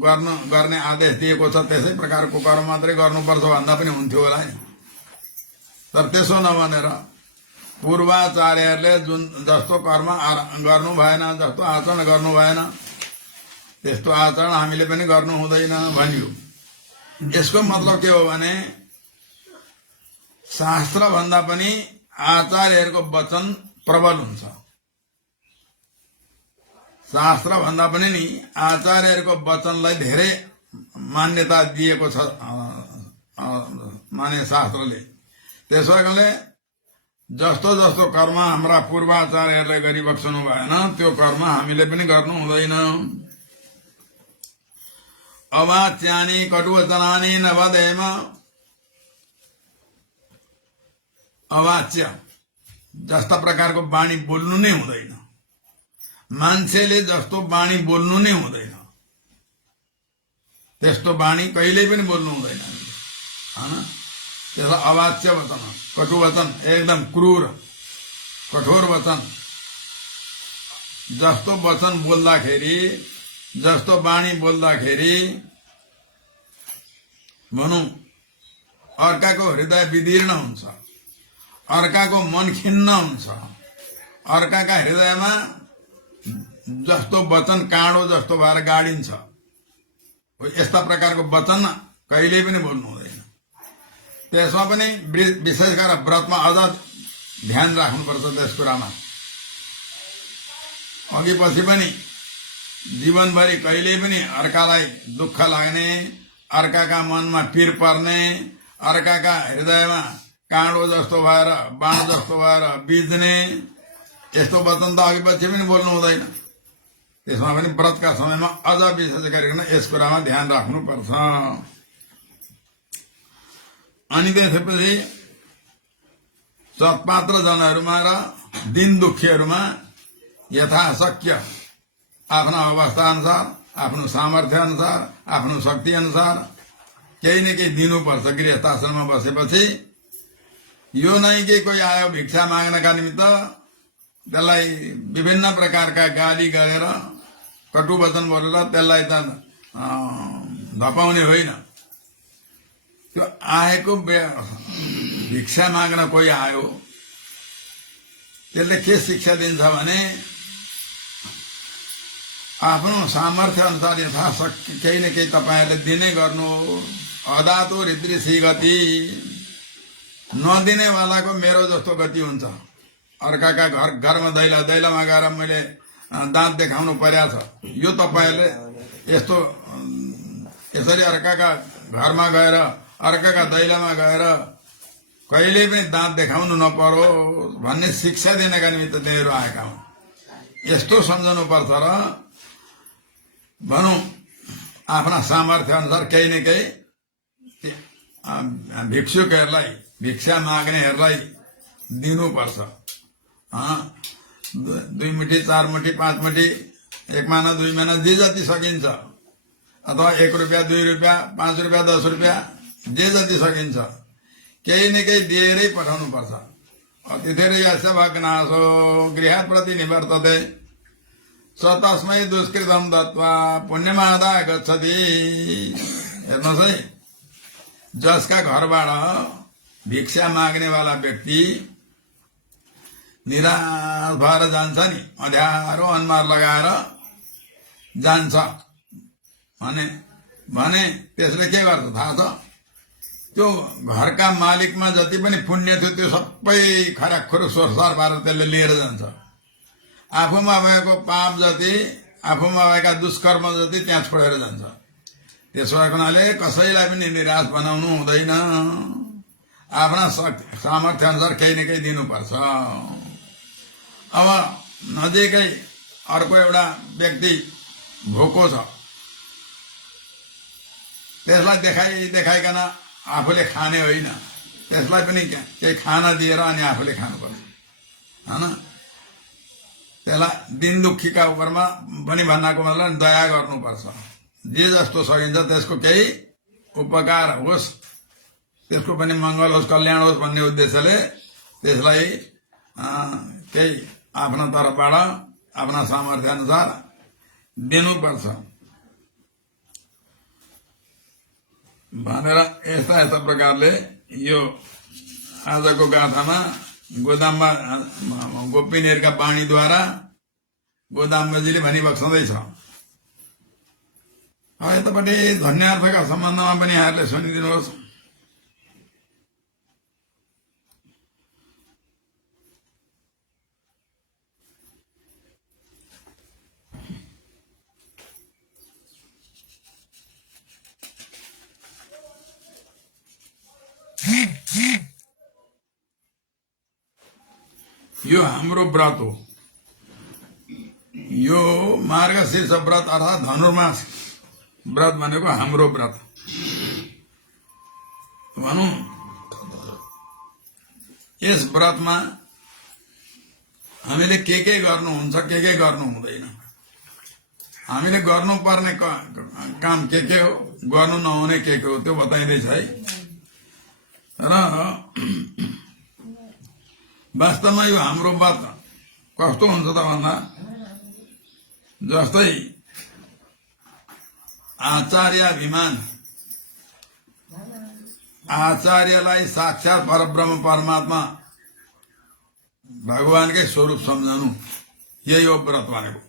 गर्ने आदेश दिएको छ त्यसै प्रकारको कर्म मात्रै गर्नुपर्छ भन्दा पनि हुन्थ्यो होला नि। तर त्यसो नभनेर पूर्वाचार्यहरूले जुन जस्तो कर्म गर्नु भएन, जस्तो आचरण गर्नु भएन त्यस्तो आचरण हामीले पनि गर्नु हुँदैन भनियो। यसको मतलब के हो भने शास्त्र भन्दा पनि आचार्यहरूको वचन प्रबल हुन्छ। शास्त्र भन्दा पनि नि आचार्यहरूको वचनलाई धेरै मान्यता दिएको छ माने शास्त्रले। त्यसो कारणले जस्तो जस्तो कर्म हाम्रा पूर्वाचार्यहरूले गरिबक्सनु भएन त्यो कर्म हामीले पनि गर्नु हुँदैन। अवाच्यानि कटुवचनानि नवदेम। अवाच्य जस्ता प्रकारको बाणी बोल्नु नै हुँदैन। मान्छेले जस्तो बाणी बोल्नु नै हुँदैन त्यस्तो बाणी कहिल्यै पनि बोल्नु हुँदैन हैन। त्यसलाई अवाच्य वचन, कटु वचन, एकदम क्रूर कठोर वचन। जस्तो वचन बोल्दाखेरि, जस्तो बाणी बोल्दाखेरि भनौं अर्काको हृदय विदीर्ण हुन्छ, अर्काको मन खिन्न हुन्छ, अर्काका हृदयमा जस्तो वचन काँडो जस्तो भएर गाडिन्छ। यस्ता प्रकारको वचन कहिल्यै पनि बोल्नु हुँदैन। त्यसमा पनि विशेष गरेर व्रतमा अझ ध्यान राख्नुपर्छ त्यस कुरामा। अघि पछि पनि जीवनभरि कहिल्यै पनि अर्कालाई दुःख लाग्ने, अर्काका मनमा पीर पर्ने, अर्काका हृदयमा काँडो जस्तो भएर, बाण जस्तो भएर बिज्ने यस्तो वचन त अघि पछि पनि बोल्नु हुँदैन। त्यसमा पनि व्रतका समयमा अझ विशेष गरिकन यस कुरामा ध्यान राख्नुपर्छ। अनि त्यसपछि सत्पात्र जनहरूमा र दिन दुखीहरूमा यथाशक्य आफ्नो अवस्था अनुसार, आफ्नो सामर्थ्य अनुसार, आफ्नो शक्ति अनुसार केही न केही दिनुपर्छ। गृहस्थाश्रममा बसेपछि यो नै कि कोही आयो भिक्षा माग्नका निमित्त त्यसलाई विभिन्न प्रकारका गाली गरेर कटु वचन बोलेर त्यसलाई त धपाउने होइन। त्यो आएको भिक्षा माग्न कोही आयो त्यसले के शिक्षा दिन्छ भने आफ्नो सामर्थ्य अनुसार यथाशक्ति केही न केही तपाईँहरूले दिने गर्नु। अदातो हृदृशी गति, नदिने वालाको मेरो जस्तो गति हुन्छ। अर्काका घरमा दैलामा गएर मैले दाँत देखाउनु पर्या छ, यो तपाईँहरूले यस्तो यसरी अर्काका घरमा गएर अर्काका दैलामा गएर कहिले पनि दाँत देखाउनु नपरो भन्ने शिक्षा दिनका निमित्त तिनीहरू आएका हुन्। यस्तो सम्झनु पर्छ र भनौँ आफ्ना सामर्थ्य अनुसार केही न केही भिक्षुकहरूलाई, भिक्षा माग्नेहरूलाई दिनुपर्छ। 2 मुठी 4 मुठी 5 मुठी 1 महिना 2 महिना जे जति सकिन्छ, अथवा 1 रुपियाँ 2 रुपियाँ 5 रुपियाँ 10 रुपियाँ जे जति सकिन्छ केही न केही दिएरै पठाउनु पर्छ। अतिथिर्यस्य भग्नाशो गृहात् प्रति निवर्तते स तस्मै दुष्कृतम दत्वा पुण्यमादाय गच्छति। हेर्नुहोस् है, जसका घरबाट भिक्षा माग्नेवाला व्यक्ति निराश भएर जान्छ नि, अँध्यारो अनुहार लगाएर जान्छ भने त्यसले के गर्छ थाहा छ? त्यो घरका मालिकमा जति पनि पुण्य थियो त्यो सबै खराखुर सोरसार पारेर त्यसले लिएर जान्छ। आफूमा भएको पाप जति, आफूमा भएका दुष्कर्म जति त्यहाँ छोडेर जान्छ। त्यसो भएको हुनाले कसैलाई पनि निराश बनाउनु हुँदैन। आफ्ना सामर्थ्य अनुसार केही न केही दिनुपर्छ। अब नजिकै अर्को एउटा व्यक्ति भोको छ, त्यसलाई देखाइकन आफूले खाने होइन, त्यसलाई पनि केही खाना दिएर अनि आफूले खानुपर्छ, होइन? त्यसलाई दिन दुखीका उपरमा पनि भन्नको मतलब दया गर्नुपर्छ। जे जस्तो सकिन्छ त्यसको केही उपकार होस्, त्यसको पनि मङ्गल होस्, कल्याण होस् भन्ने उद्देश्यले त्यसलाई केही आफ्ना तर्फबाट आफ्ना सामर्थ्य अनुसार दिनुपर्छ भनेर यस्ता प्रकारले यो आजको गाथामा गोदाम्बा गोपिनीहरूका वाणीद्वारा गोदाम्बाजीले भनिबक्सँदैछ। अब यतापट्टि धन्यार्थका सम्बन्धमा पनि यहाँहरूले सुनिदिनुहोस्। यो हाम्रो व्रत हो। यो मार्गशीर्ष व्रत अर्थात् धनुर्मास व्रत भनेको हाम्रो व्रत भनौँ। यस व्रतमा हामीले के गर्नुहुन्छ, के गर्नु हुँदैन, हामीले गर्नुपर्ने काम के हो, गर्नु नहुने के हो त्यो बताइँदैछ है। र वास्तवमा यो हाम्रो व्रत कस्तो हुन्छ त भन्दा, जस्तै आचार्याभिमान, आचार्यलाई साक्षात परब्रह्म परमात्मा भगवानकै स्वरूप सम्झनु, यही हो व्रत भनेको।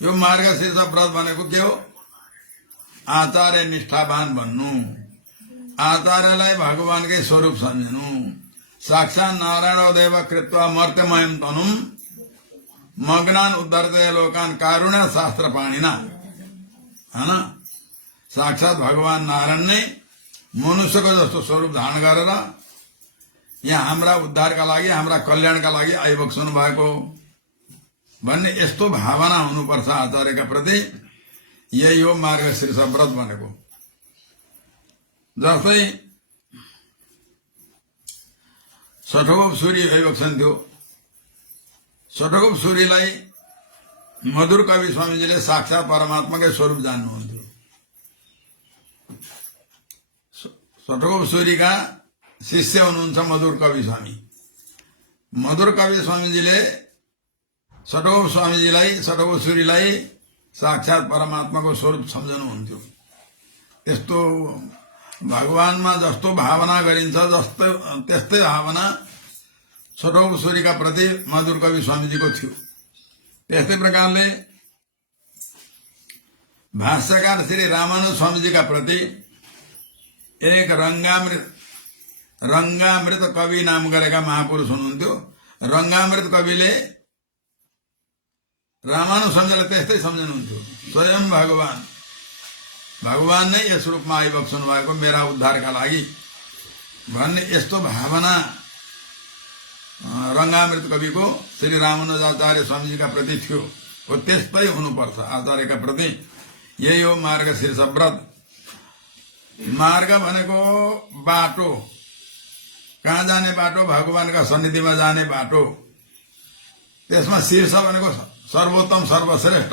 यो मार्गशीर्ष व्रत भनेको के हो? आचार्य निष्ठावान बन्नु, आचार्यलाई भगवानकै स्वरूप सम्झनु। साक्षात नारायण देव कृत्वा मर्त्यमयम तनुम मग्नान उद्धर्ते लोकान कारुण्य शास्त्र पाणिना, हैन? साक्षात भगवान नारायण नै मनुष्यको जस्तो स्वरूप धारण गरेर यहाँ हाम्रा उद्धारका लागि, हाम्रा कल्याणका लागि आइबक्सनु भएको भन्ने यस्तो भावना हुनुपर्छ आचार्यका प्रति। यही हो मार्गशीर्ष व्रत भनेको। जस्तै षठगोप सूर्य आइबक्सन थियो, षठगोप सूर्यलाई मधुर कवि स्वामीजीले साक्षात परमात्माकै स्वरूप जान्नुहुन्थ्यो। षठगोप सूर्यका शिष्य हुनुहुन्छ मधुर कवि स्वामी। मधुर कवि स्वामीजीले षठगोप सूर्यलाई साक्षात परमात्माको स्वरूप सम्झनुहुन्थ्यो। त्यस्तो भगवानमा जस्तो भावना गरिन्छ त्यस्तै भावना षठगोप सूर्यका प्रति मधुर कवि स्वामीजीको थियो। त्यस्तै प्रकारले भाष्यकार श्री रामानुज स्वामी जी का प्रति एक रंगामृत कवि नाम गरेका महापुरुष हुनुहुन्थ्यो। रंगामृत कविले रामानुज स्वामीलाई त्यस्तै सम्झिनुहुन्थ्यो। स्वयं भगवान नै यस रूपमा आइबक्सनु भएको मेरा उद्धारका लागि भन्ने यस्तो भावना रंगामृत कविको श्री रामानुजाचार्य स्वामीजीका प्रति थियो। हो त्यस्तै हुनुपर्छ आचार्यका प्रति। यही हो मार्ग शीर्ष व्रत। मार्ग भनेको बाटो, कहाँ जाने बाटो, भगवानका सन्निधिमा जाने बाटो। त्यसमा शीर्ष भनेको सर्वोत्तम सर्वश्रेष्ठ,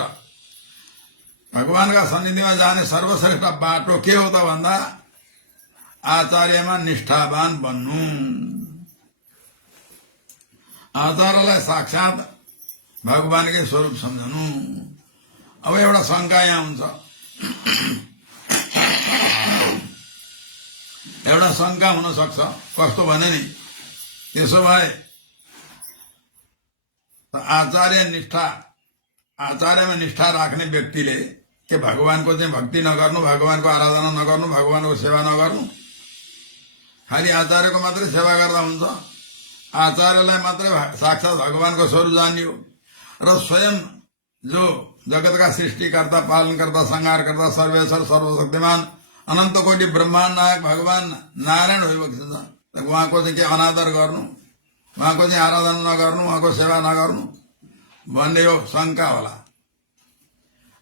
भगवानका सन्निधिमा जाने सर्वश्रेष्ठ बाटो के हो त भन्दा आचार्यमा निष्ठावान बन्नु, आचार्यलाई साक्षात भगवानकै स्वरूप सम्झनु। अब एउटा शंका यहाँ हुन्छ, एउटा शंका हुन सक्छ। कस्तो भने नि, त्यसो भए आचार्यमा निष्ठा राख्ने व्यक्तिले के भगवानको चाहिँ भक्ति नगर्नु, भगवानको आराधना नगर्नु, भगवानको सेवा नगर्नु, खालि आचार्यको मात्रै सेवा गर्दा हुन्छ? आचार्यलाई मात्रै साक्षात भगवानको स्वरूप जान्ने हो। र स्वयं जो जगतका सृष्टिकर्ता, पालनकर्ता, संहारकर्ता, सर्वेश्वर, सर्वशक्तिमान, अनन्त कोटि ब्रह्माण्ड नायक भगवान नारायण भइबक्छ। उहाँको चाहिँ के अनादर गर्नु, उहाँको चाहिँ आराधना नगर्नु, उहाँको सेवा नगर्नु भन्ने यो शंका होला।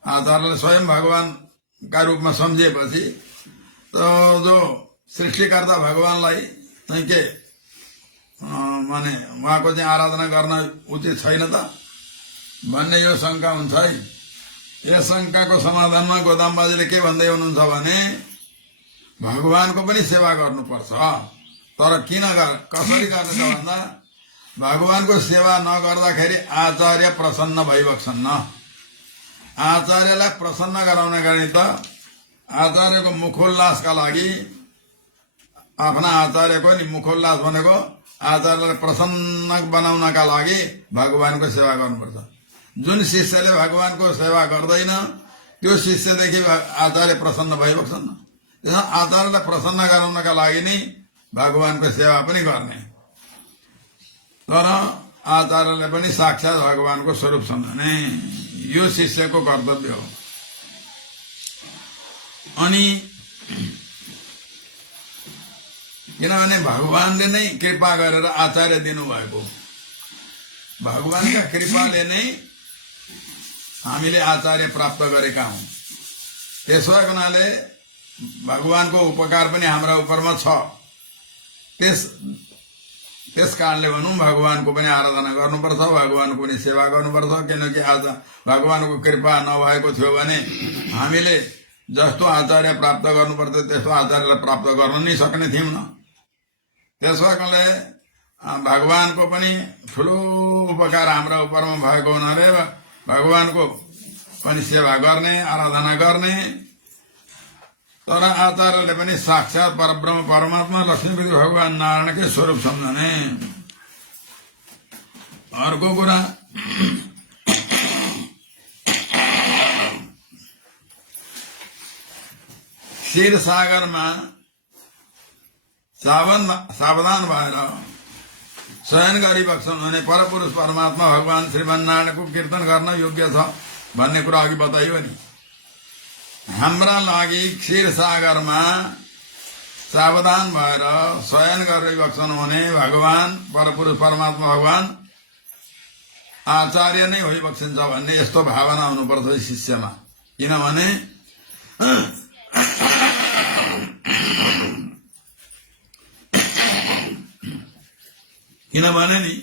आचार्यले स्वयं भगवानका रूपमा सम्झिएपछि जो सृष्टिकर्ता भगवानलाई चाहिँ के माने उहाँको चाहिँ आराधना गर्न उचित छैन त भन्ने यो शंका हुन्छ है। यस शंकाको समाधानमा गोदामबाजीले के भन्दै हुनुहुन्छ भने भगवानको पनि सेवा गर्नुपर्छ, तर कसरी गर्ने त भन्दा भगवानको सेवा नगर्दाखेरि आचार्य प्रसन्न भइबक्छन्। आचार्यलाई प्रसन्न गराउनका निमित्त आचार्यको मुखोल्लासका लागि, आफ्ना आचार्यको नि मुखोल्लास भनेको आचार्यलाई प्रसन्न बनाउनका लागि भगवानको सेवा गर्नुपर्छ। जुन शिष्यले भगवानको सेवा गर्दैन त्यो शिष्यदेखि आचार्य प्रसन्न भइबक्छन्। त्यसमा आचार्यलाई प्रसन्न गराउनका लागि नै भगवानको सेवा पनि गर्ने, तर आचार्यलाई पनि साक्षात भगवानको स्वरूप सम्झने यो शिष्यको कर्तव्य हो। अनि किनभने भगवानले नै कृपा गरेर आचार्य दिनुभएको, भगवानका कृपाले नै हामीले आचार्य प्राप्त गरेका हौं। त्यसो भएको हुनाले भगवानको उपकार पनि हाम्रा उपरमा छ। त्यस कारणले भनौं भगवानको पनि आराधना गर्नुपर्छ, भगवानको पनि सेवा गर्नुपर्छ। किनकि आज भगवानको कृपा नभएको थियो भने हामीले जस्तो आचार्य प्राप्त गर्नुपर्छ त्यस्तो आचार्यलाई प्राप्त गर्न नै सक्ने थियौँ न। त्यसो भएकोले भगवानको पनि ठुलो उपकार हाम्रा उपरमा भएको हुनाले भगवानको पनि सेवा गर्ने, आराधना गर्ने, तर आचार्यले पनि साक्षात परब्रह्म परमात्मा लक्ष्मीपति भगवान नारायणकै स्वरूप सम्झने। अर्को कुरा क्षीर सागरमा सावधान भएर शयन गरिबक्छन् भने परपुरुष परमात्मा भगवान श्रीमन्नारायणको कीर्तन गर्न योग्य छ भन्ने कुरा अघि बताइयो नि। हाम्रा लागि क्षीर सागरमा सावधान भएर शयन गरिबक्छन् भने भगवान परपुरुष परमात्मा भगवान आचार्य नै होइबक्सिन्छ भन्ने यस्तो भावना हुनुपर्छ शिष्यमा। किनभने नि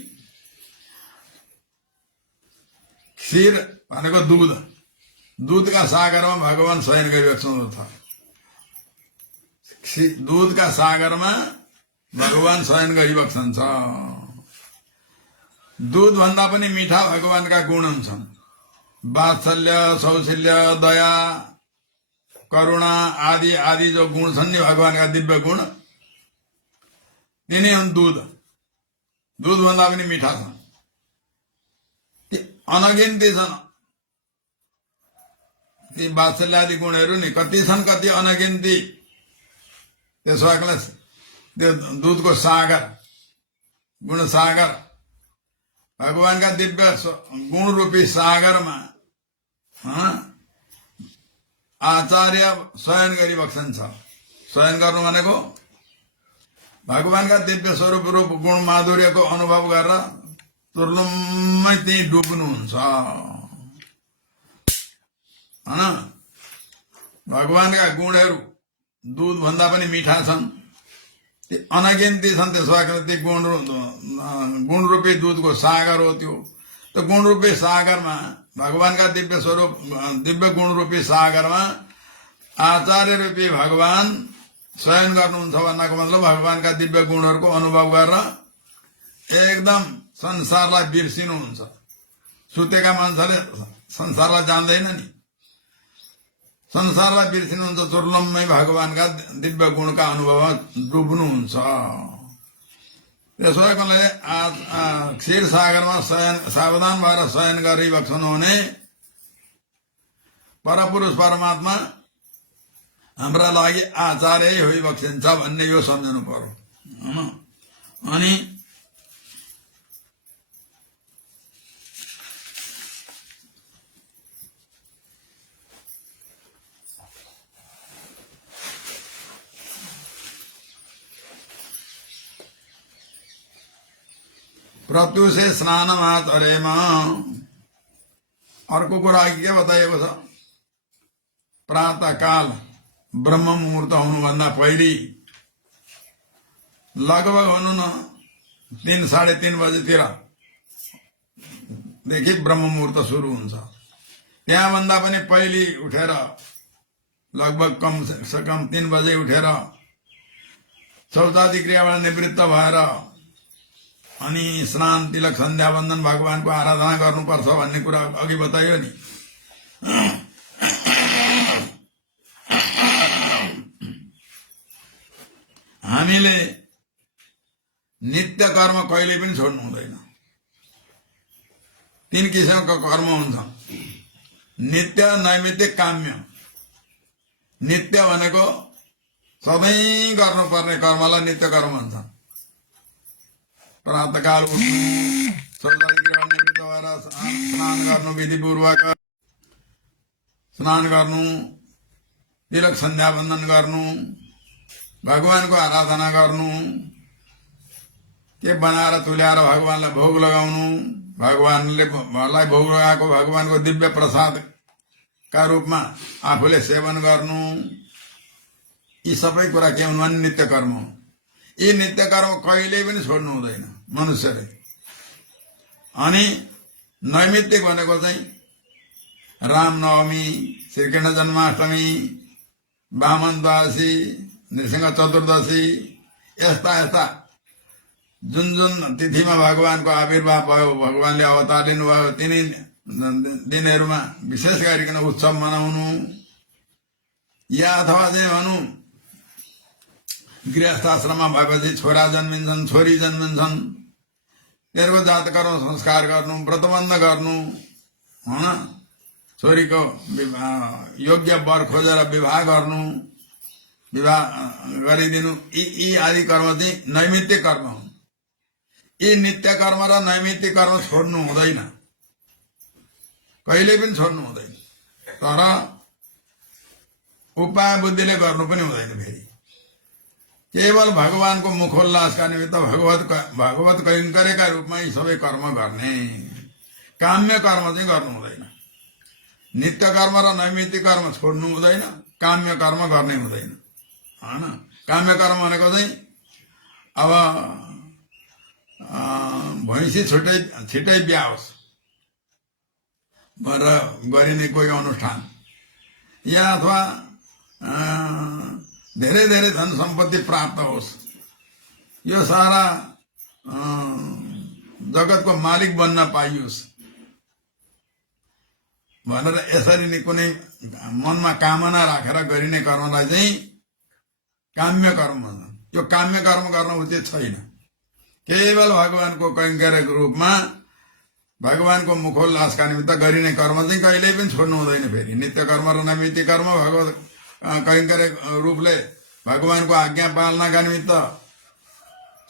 क्षीर भनेको दूधका सागरमा भगवान शयन गरिबक्नुहुन्छ। दूधका सागरमा भगवान शयन गरिबक्छन्छ। दूध भन्दा पनि मीठा भगवानका गुण हुन्छन्। वात्सल्य, सौशील्य, दया, करुणा आदि आदि जो गुण छन् नि भगवानका दिव्य गुण, तिनी हुन् दूध। दूध भन्दा पनि मीठा छन्, अनगिन्ती छन्। ती वात्सल्यादि गुणहरू नि कति छन्, कति अनगिन्ती। त्यसो भएकोले त्यो दुधको सागर, गुण सागर, भगवानका दिव्य गुण रूपी सागरमा आचार्य शयन गरिबक्छन् छ। शयन गर्नु भनेको भगवानका दिव्य स्वरूप रूप गुण माधुर्यको अनुभव गरेर तुर्लुम्मै त्यही डुब्नुहुन्छ हैन। भगवानका गुणहरू दूध भन्दा पनि मिठा छन्, ती अनगिन्ती छन्। त्यसो भएर ती गुण रूपी दूधको सागर हो त्यो। त्यो गुण रूपी सागरमा भगवानका दिव्य स्वरूप दिव्य गुण रूपी सागरमा आचार्य रूपी भगवान शयन गर्नुहुन्छ भन्नको मतलब भगवानका दिव्य गुणहरूको अनुभव गरेर एकदम संसारलाई बिर्सिनुहुन्छ। सुतेका मान्छेले संसारलाई जान्दैन नि, संसारलाई बिर्सिनुहुन्छ, चुर्लम्मै भगवानका दिव्य गुणका अनुभवमा डुब्नुहुन्छ। त्यसो भएकोले क्षीर सागरमा सावधान भएर शयन गरिबक्छनु भने परपुरुष परमात्मा हाम्रा लागि आचार्य होइबक्सिन्छ भन्ने यो सम्झनु पर्यो। अनि प्रत्युषे स्नानमा तरेमा अर्को कुरा के बताइएको छ, प्रातःकाल ब्रह्म मुहूर्त हुनुभन्दा पहिले लगभग भनौँ न 3 साढे 3 बजेतिर देखि ब्रह्म मुहूर्त सुरु हुन्छ। त्यहाँभन्दा पनि पहिले उठेर लगभग कम से कम 3 बजे उठेर शौचादि क्रियाबाट निवृत्त भएर अनि स्नान तिलक सन्ध्या वन्दन भगवानको आराधना गर्नुपर्छ भन्ने कुरा अघि बताइयो नि। हामीले नित्य कर्म कहिले पनि छोड्नु हुँदैन। 3 किसिमको कर्म हुन्छ, नित्य, नैमित्तिक, काम्य। नित्य भनेको सधैँ गर्नुपर्ने कर्मलाई नित्य कर्म भन्छ। प्रातःकाल उठ्नु, शौचादि क्रियाबाट निवृत्त भएर स्नान गर्नु, विधिपूर्वक स्नान गर्नु, तिलक सन्ध्या वन्दन गर्नु, भगवानको आराधना गर्नु, के बनाएर तुल्याएर भगवानलाई भोग लगाउनु, भगवानले मलाई भोग लगाएको भगवानको दिव्य प्रसादका रूपमा आफूले सेवन गर्नु, यी सबै कुरा के हुन् भने नित्य कर्म हो। यी नित्य कर्म कहिल्यै पनि छोड्नु हुँदैन मनुष्यले। अनि नैमित्तिक भनेको चाहिँ रामनवमी, श्रीकृष्ण जन्माष्टमी, वामन द्वादशी, नृसिंह चतुर्दशी, यस्ता यस्ता जुन जुन तिथिमा भगवानको आविर्भाव भयो, भगवानले अवतार लिनुभयो, तिनी दिनहरूमा विशेष गरिकन उत्सव मनाउनु, या अथवा चाहिँ भनौँ गृहस्थाश्रममा भएपछि छोरा जन्मिन्छन्, छोरी जन्मिन्छन्, तिनीहरूको जातकर्म संस्कार गर्नु, व्रतबन्ध गर्नु, होइन, छोरीको योग्य वर खोजेर विवाह गर्नु, विवाह गरिदिनु, यी आदि कर्म चाहिँ नैमित्तिक कर्म हुन्। यी नित्य कर्म र नैमित्तिक कर्म छोड्नु हुँदैन, कहिले पनि छोड्नु हुँदैन। तर उपाय बुद्धिले गर्नु पनि हुँदैन। फेरि केवल भगवानको मुखोल्लासका निमित्त भगवत कैङ्कर्यका रूपमा यी सबै कर्म गर्ने, काम्य कर्म चाहिँ गर्नु हुँदैन। नित्य कर्म र नैमित्तिक कर्म छोड्नु हुँदैन, काम्य कर्म गर्ने हुँदैन, होइन। काम्य कर्म भनेको चाहिँ अब भैँसी छिटै बिहा होस् भनेर गरिने कोही अनुष्ठान, या अथवा धेरै धेरै धन सम्पत्ति प्राप्त होस्, यो सारा जगतको मालिक बन्न पाइयोस् भनेर यसरी नै कुनै मनमा कामना राखेर गरिने कर्मलाई चाहिँ काम्य कर्म भन्छ। यो काम्य कर्म गर्न उचित छैन। केवल भगवानको कैङ्कर्यको रूपमा भगवानको मुखोल्लासका निमित्त गरिने कर्म चाहिँ कहिल्यै पनि छोड्नु हुँदैन। फेरि नित्य कर्म र नैमित्तिक कर्म भगवत कैङ्कर्य रूपले भगवानको आज्ञा पालनाका निमित्त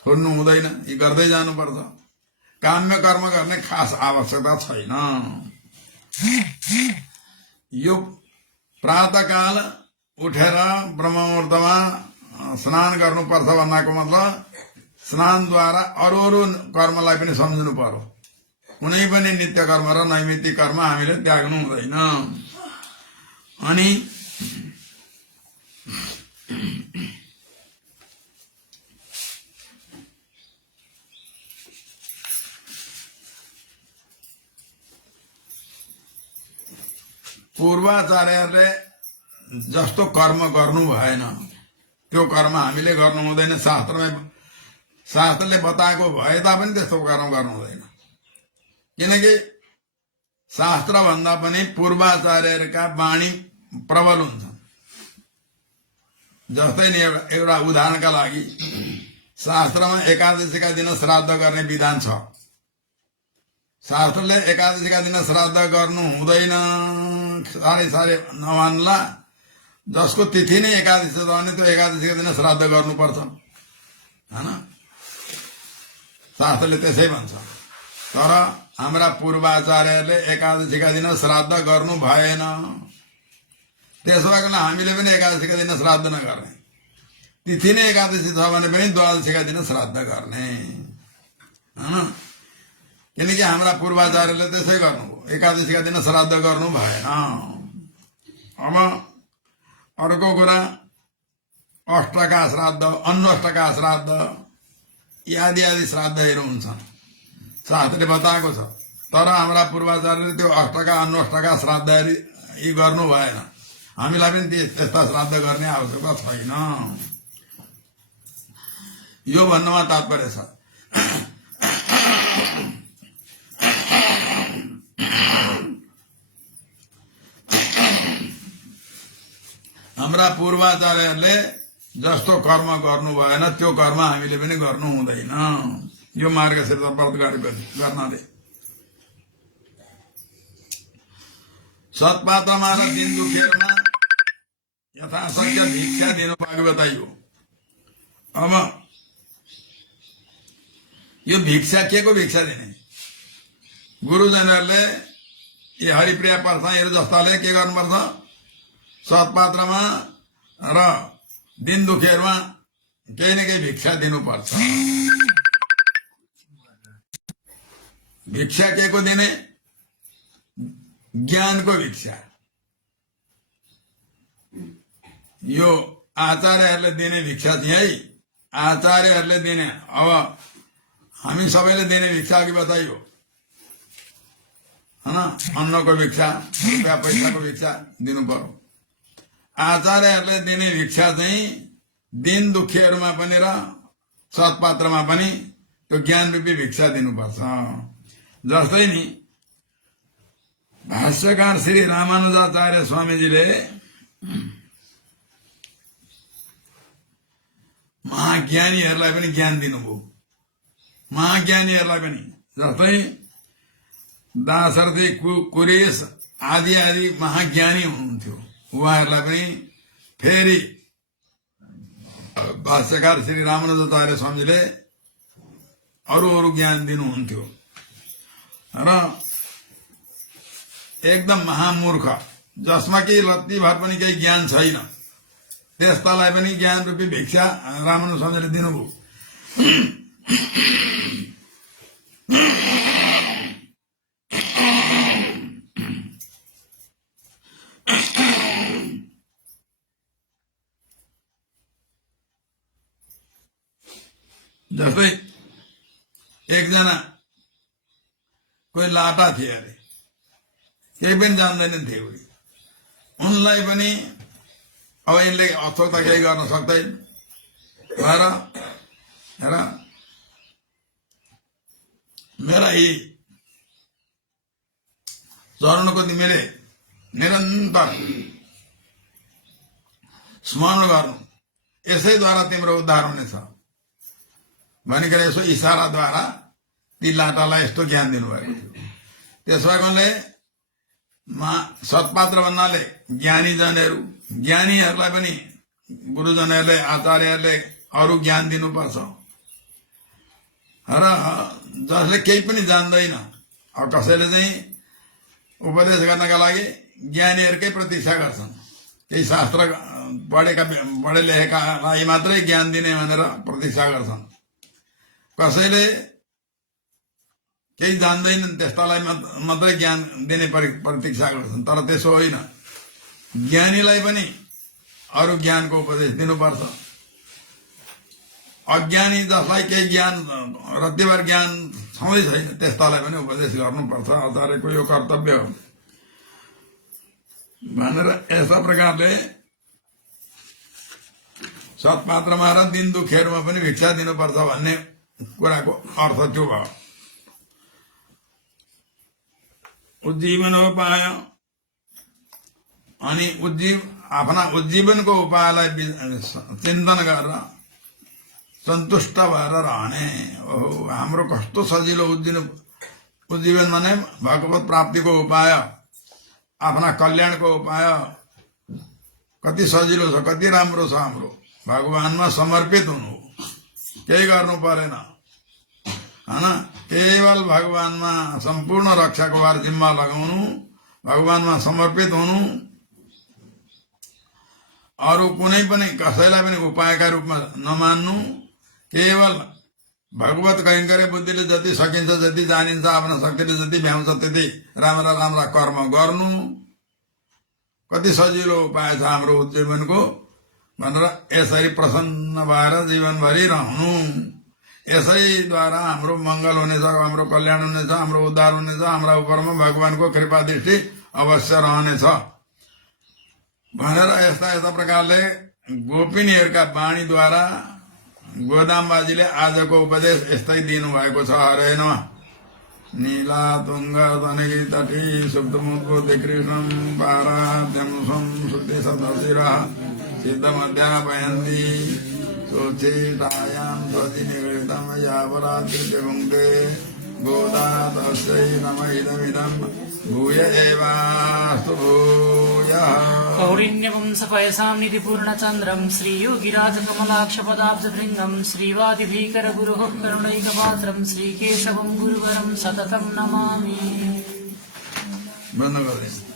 छोड्नु हुँदैन, यी गर्दै जानुपर्छ। काम्य कर्म गर्ने खास आवश्यकता छैन। यो प्रातःकाल उठेर ब्रह्ममुहूर्तमा स्नान गर्नुपर्छ भन्नाको मतलब स्नानद्वारा अरू अरू कर्मलाई पनि सम्झनु पर्यो। कुनै पनि नित्य कर्म र नैमित्तिक कर्म हामीले त्याग्नु हुँदैन। अनि पूर्वाचार्यहरूले जस्तो कर्म गर्नु भएन त्यो कर्म हामीले गर्नु हुँदैन। शास्त्रले बताएको भए तापनि त्यस्तो कर्म गर्नु हुँदैन। किनकि शास्त्र भन्दा पनि पूर्वाचार्यहरूका वाणी प्रबल हुन्छन्। जस्तै नि एउटा उदाहरणका लागि शास्त्रमा एकादशीका दिन श्राद्ध गर्ने विधान छ। शास्त्रले एकादशीका दिन श्राद्ध गर्नु हुँदैन साह्रै नमान्ला। जसको तिथि नै एकादशी छ भने त्यो एकादशीका दिन श्राद्ध गर्नुपर्छ, हैन? शास्त्रले त्यसै भन्छ। तर हाम्रा पूर्वाचार्यहरूले एकादशीका दिन श्राद्ध गर्नु भएन। त्यसो भएकोले हामीले पनि एकादशीका दिन श्राद्ध नगर्ने, तिथि नै एकादशी छ भने पनि द्वादशीका दिन श्राद्ध गर्ने, हैन? किनकि हाम्रा पूर्वाचार्यले त्यसै गर्नुभयो, एकादशीका दिन श्राद्ध गर्नु भएन। अब अर्को कुरा अष्टका श्राद्ध, अन्नष्टका श्राद्ध आदि आदि श्राद्धहरू हुन्छन्, शास्त्रले बताएको छ। तर हाम्रा पूर्वाचार्यले त्यो अष्टका अन्नष्टका श्राद्धहरू यी गर्नु भएन। हामीलाई पनि त्यस्ता श्राद्ध गर्ने आवश्यकता छैन। यो भन्नुमा तात्पर्य छ हाम्रा पूर्वाचार्यहरूले जस्तो कर्म गर्नु भएन त्यो कर्म हामीले पनि गर्नु हुँदैन। यो मार्गशीर्ष व्रत गर्नाले सत्पात्रमा र दिन दुखेरमा यथाशक्य भिक्षा दिनु पाएको बताइयो। अब यो भिक्षा के को भिक्षा दिने? गुरुजनहरूले यी हरिप्रिया प्रसाईहरू जस्ताले के गर्नुपर्छ? सत्पात्रमा र दिन दुखेहरूमा केही न केही भिक्षा दिनुपर्छ। भिक्षा के को दिने? ज्ञानको भिक्षा। यो आचार्यहरूले दिने भिक्षा चाहिँ है, आचार्यहरूले दिने। अब हामी सबैले दिने भिक्षा अघि बताइयो, हैन? अन्नको भिक्षा, रुपियाँ पैसाको भिक्षा दिनु पर्यो। आचार्यहरूले दिने भिक्षा चाहिँ दिन दुखीहरूमा पनि र सत्पात्रमा पनि त्यो ज्ञान रूपी भिक्षा दिनुपर्छ। जस्तै नि भाष्यकार श्री रामानुजाचार्य स्वामीजीले महाज्ञानीहरूलाई पनि ज्ञान दिनुभयो। महाज्ञानीहरूलाई पनि जस्तै दाशरथी कुरेश आदि आदि महाज्ञानी हुनुहुन्थ्यो। उहाँहरूलाई पनि फेरि भाष्यकार श्री रामानुजाचार्य स्वामीले अरू अरू ज्ञान दिनुहुन्थ्यो। र एकदम महामूर्ख जसमा कि लत्ती भर पनि केही ज्ञान छैन त्यस्तालाई पनि ज्ञान रूपी भिक्षा रामानुज स्वामीले दिनुभयो। जस्तै एकजना कोही लाटा थिए अरे, केही पनि जान्दैनन् थिए। उनलाई पनि अब यिनले अथवा त केही गर्न सक्दैन भएर हेर मेरा यी चरणको तिमीले निरन्तर स्मरण गर्नु, यसैद्वारा तिम्रो उद्धार हुनेछ भनिकन यसो इशाराद्वारा ती लाटालाई यस्तो ज्ञान दिनुभएको थियो। त्यसो भएकोले सत्पात्र भन्नाले ज्ञानीजनहरू, ज्ञानीहरूलाई पनि गुरुजनहरूले, आचार्यहरूले अरू ज्ञान दिनुपर्छ। र जसले केही पनि जान्दैन, कसैले चाहिँ उपदेश गर्नका लागि ज्ञानीहरूकै प्रतीक्षा गर्छन्। केही शास्त्र पढे लेखेकालाई मात्रै ज्ञान दिने भनेर प्रतीक्षा गर्छन्। कसैले केही जान्दैनन् त्यस्तालाई मात्रै ज्ञान दिने प्रतीक्षा गर्छन्। तर त्यसो होइन, ज्ञानीलाई पनि अरू ज्ञानको उपदेश दिनुपर्छ। अज्ञानी जसलाई केही ज्ञान, रत्तिभर ज्ञान छँदै छैन, त्यस्तालाई पनि उपदेश गर्नुपर्छ। आचार्यको यो कर्तव्य हो भनेर यस्ता प्रकारले सत्पात्रमा र दिन दुखेहरूमा पनि भिक्षा दिनुपर्छ भन्ने कुराको अर्थ त्यो भयो। उज्जीवनोपाय, अनि आफ्ना उज्जीवनको उपायलाई चिन्तन गरेर सन्तुष्ट भएर रहने। ओहो, हाम्रो कस्तो सजिलो उज्जीवन भने भगवत प्राप्तिको उपाय, आफ्ना कल्याणको उपाय कति सजिलो छ, कति राम्रो छ। हाम्रो भगवानमा समर्पित हुनु, केही गर्नु परेन हैन। केवल भगवानमा सम्पूर्ण रक्षाको भार जिम्मा लगाउनु, भगवानमा समर्पित हुनु, अरू कुनै पनि कसैलाई पनि उपायका रूपमा नमान्नु। केवल भगवत कैङ्कर्य बुद्धिले जति सकिन्छ, जति जानिन्छ, आफ्नो शक्तिले जति भ्याउँछ त्यति राम्रा राम्रा कर्म गर्नु। कति सजिलो उपाय छ हाम्रो उज्जीवनको भनेर यसरी प्रसन्न भएर जीवनभरि रहनु। यसैद्वारा हाम्रो मङ्गल हुनेछ, हाम्रो कल्याण हुनेछ, हाम्रो उद्धार हुनेछ, हाम्रा उपरमा भगवानको कृपा दृष्टि अवश्य रहनेछ भनेर यस्ता यस्ता प्रकारले गोपिनीहरूका वाणीद्वारा गोदामबाजीले आजको उपदेश यस्तै दिनुभएको छ। हरे नमः। नीला तुङ्ग तनगी तटी सुप्तमुद्बोधि कृष्णं पाराद्यं स्वं श्रुति सदशिरः सिद्धमध्यापयन्ति सुचितायां स्वति निगृहीतं यावरात्रि जगुङ्के गोदा तस्यै नमः इदमिदं भूय एवास्तु भूयः। कौरिण्यवंशपयसां निधिपूर्णचन्द्रं श्रीयोगिराजकमलाक्षपदाब्जभृङ्गं श्रीवादिभीकरगुरुः करुणैकपात्रं श्रीकेशवं गुरुवरं सततं नमामि। बंद कर दें।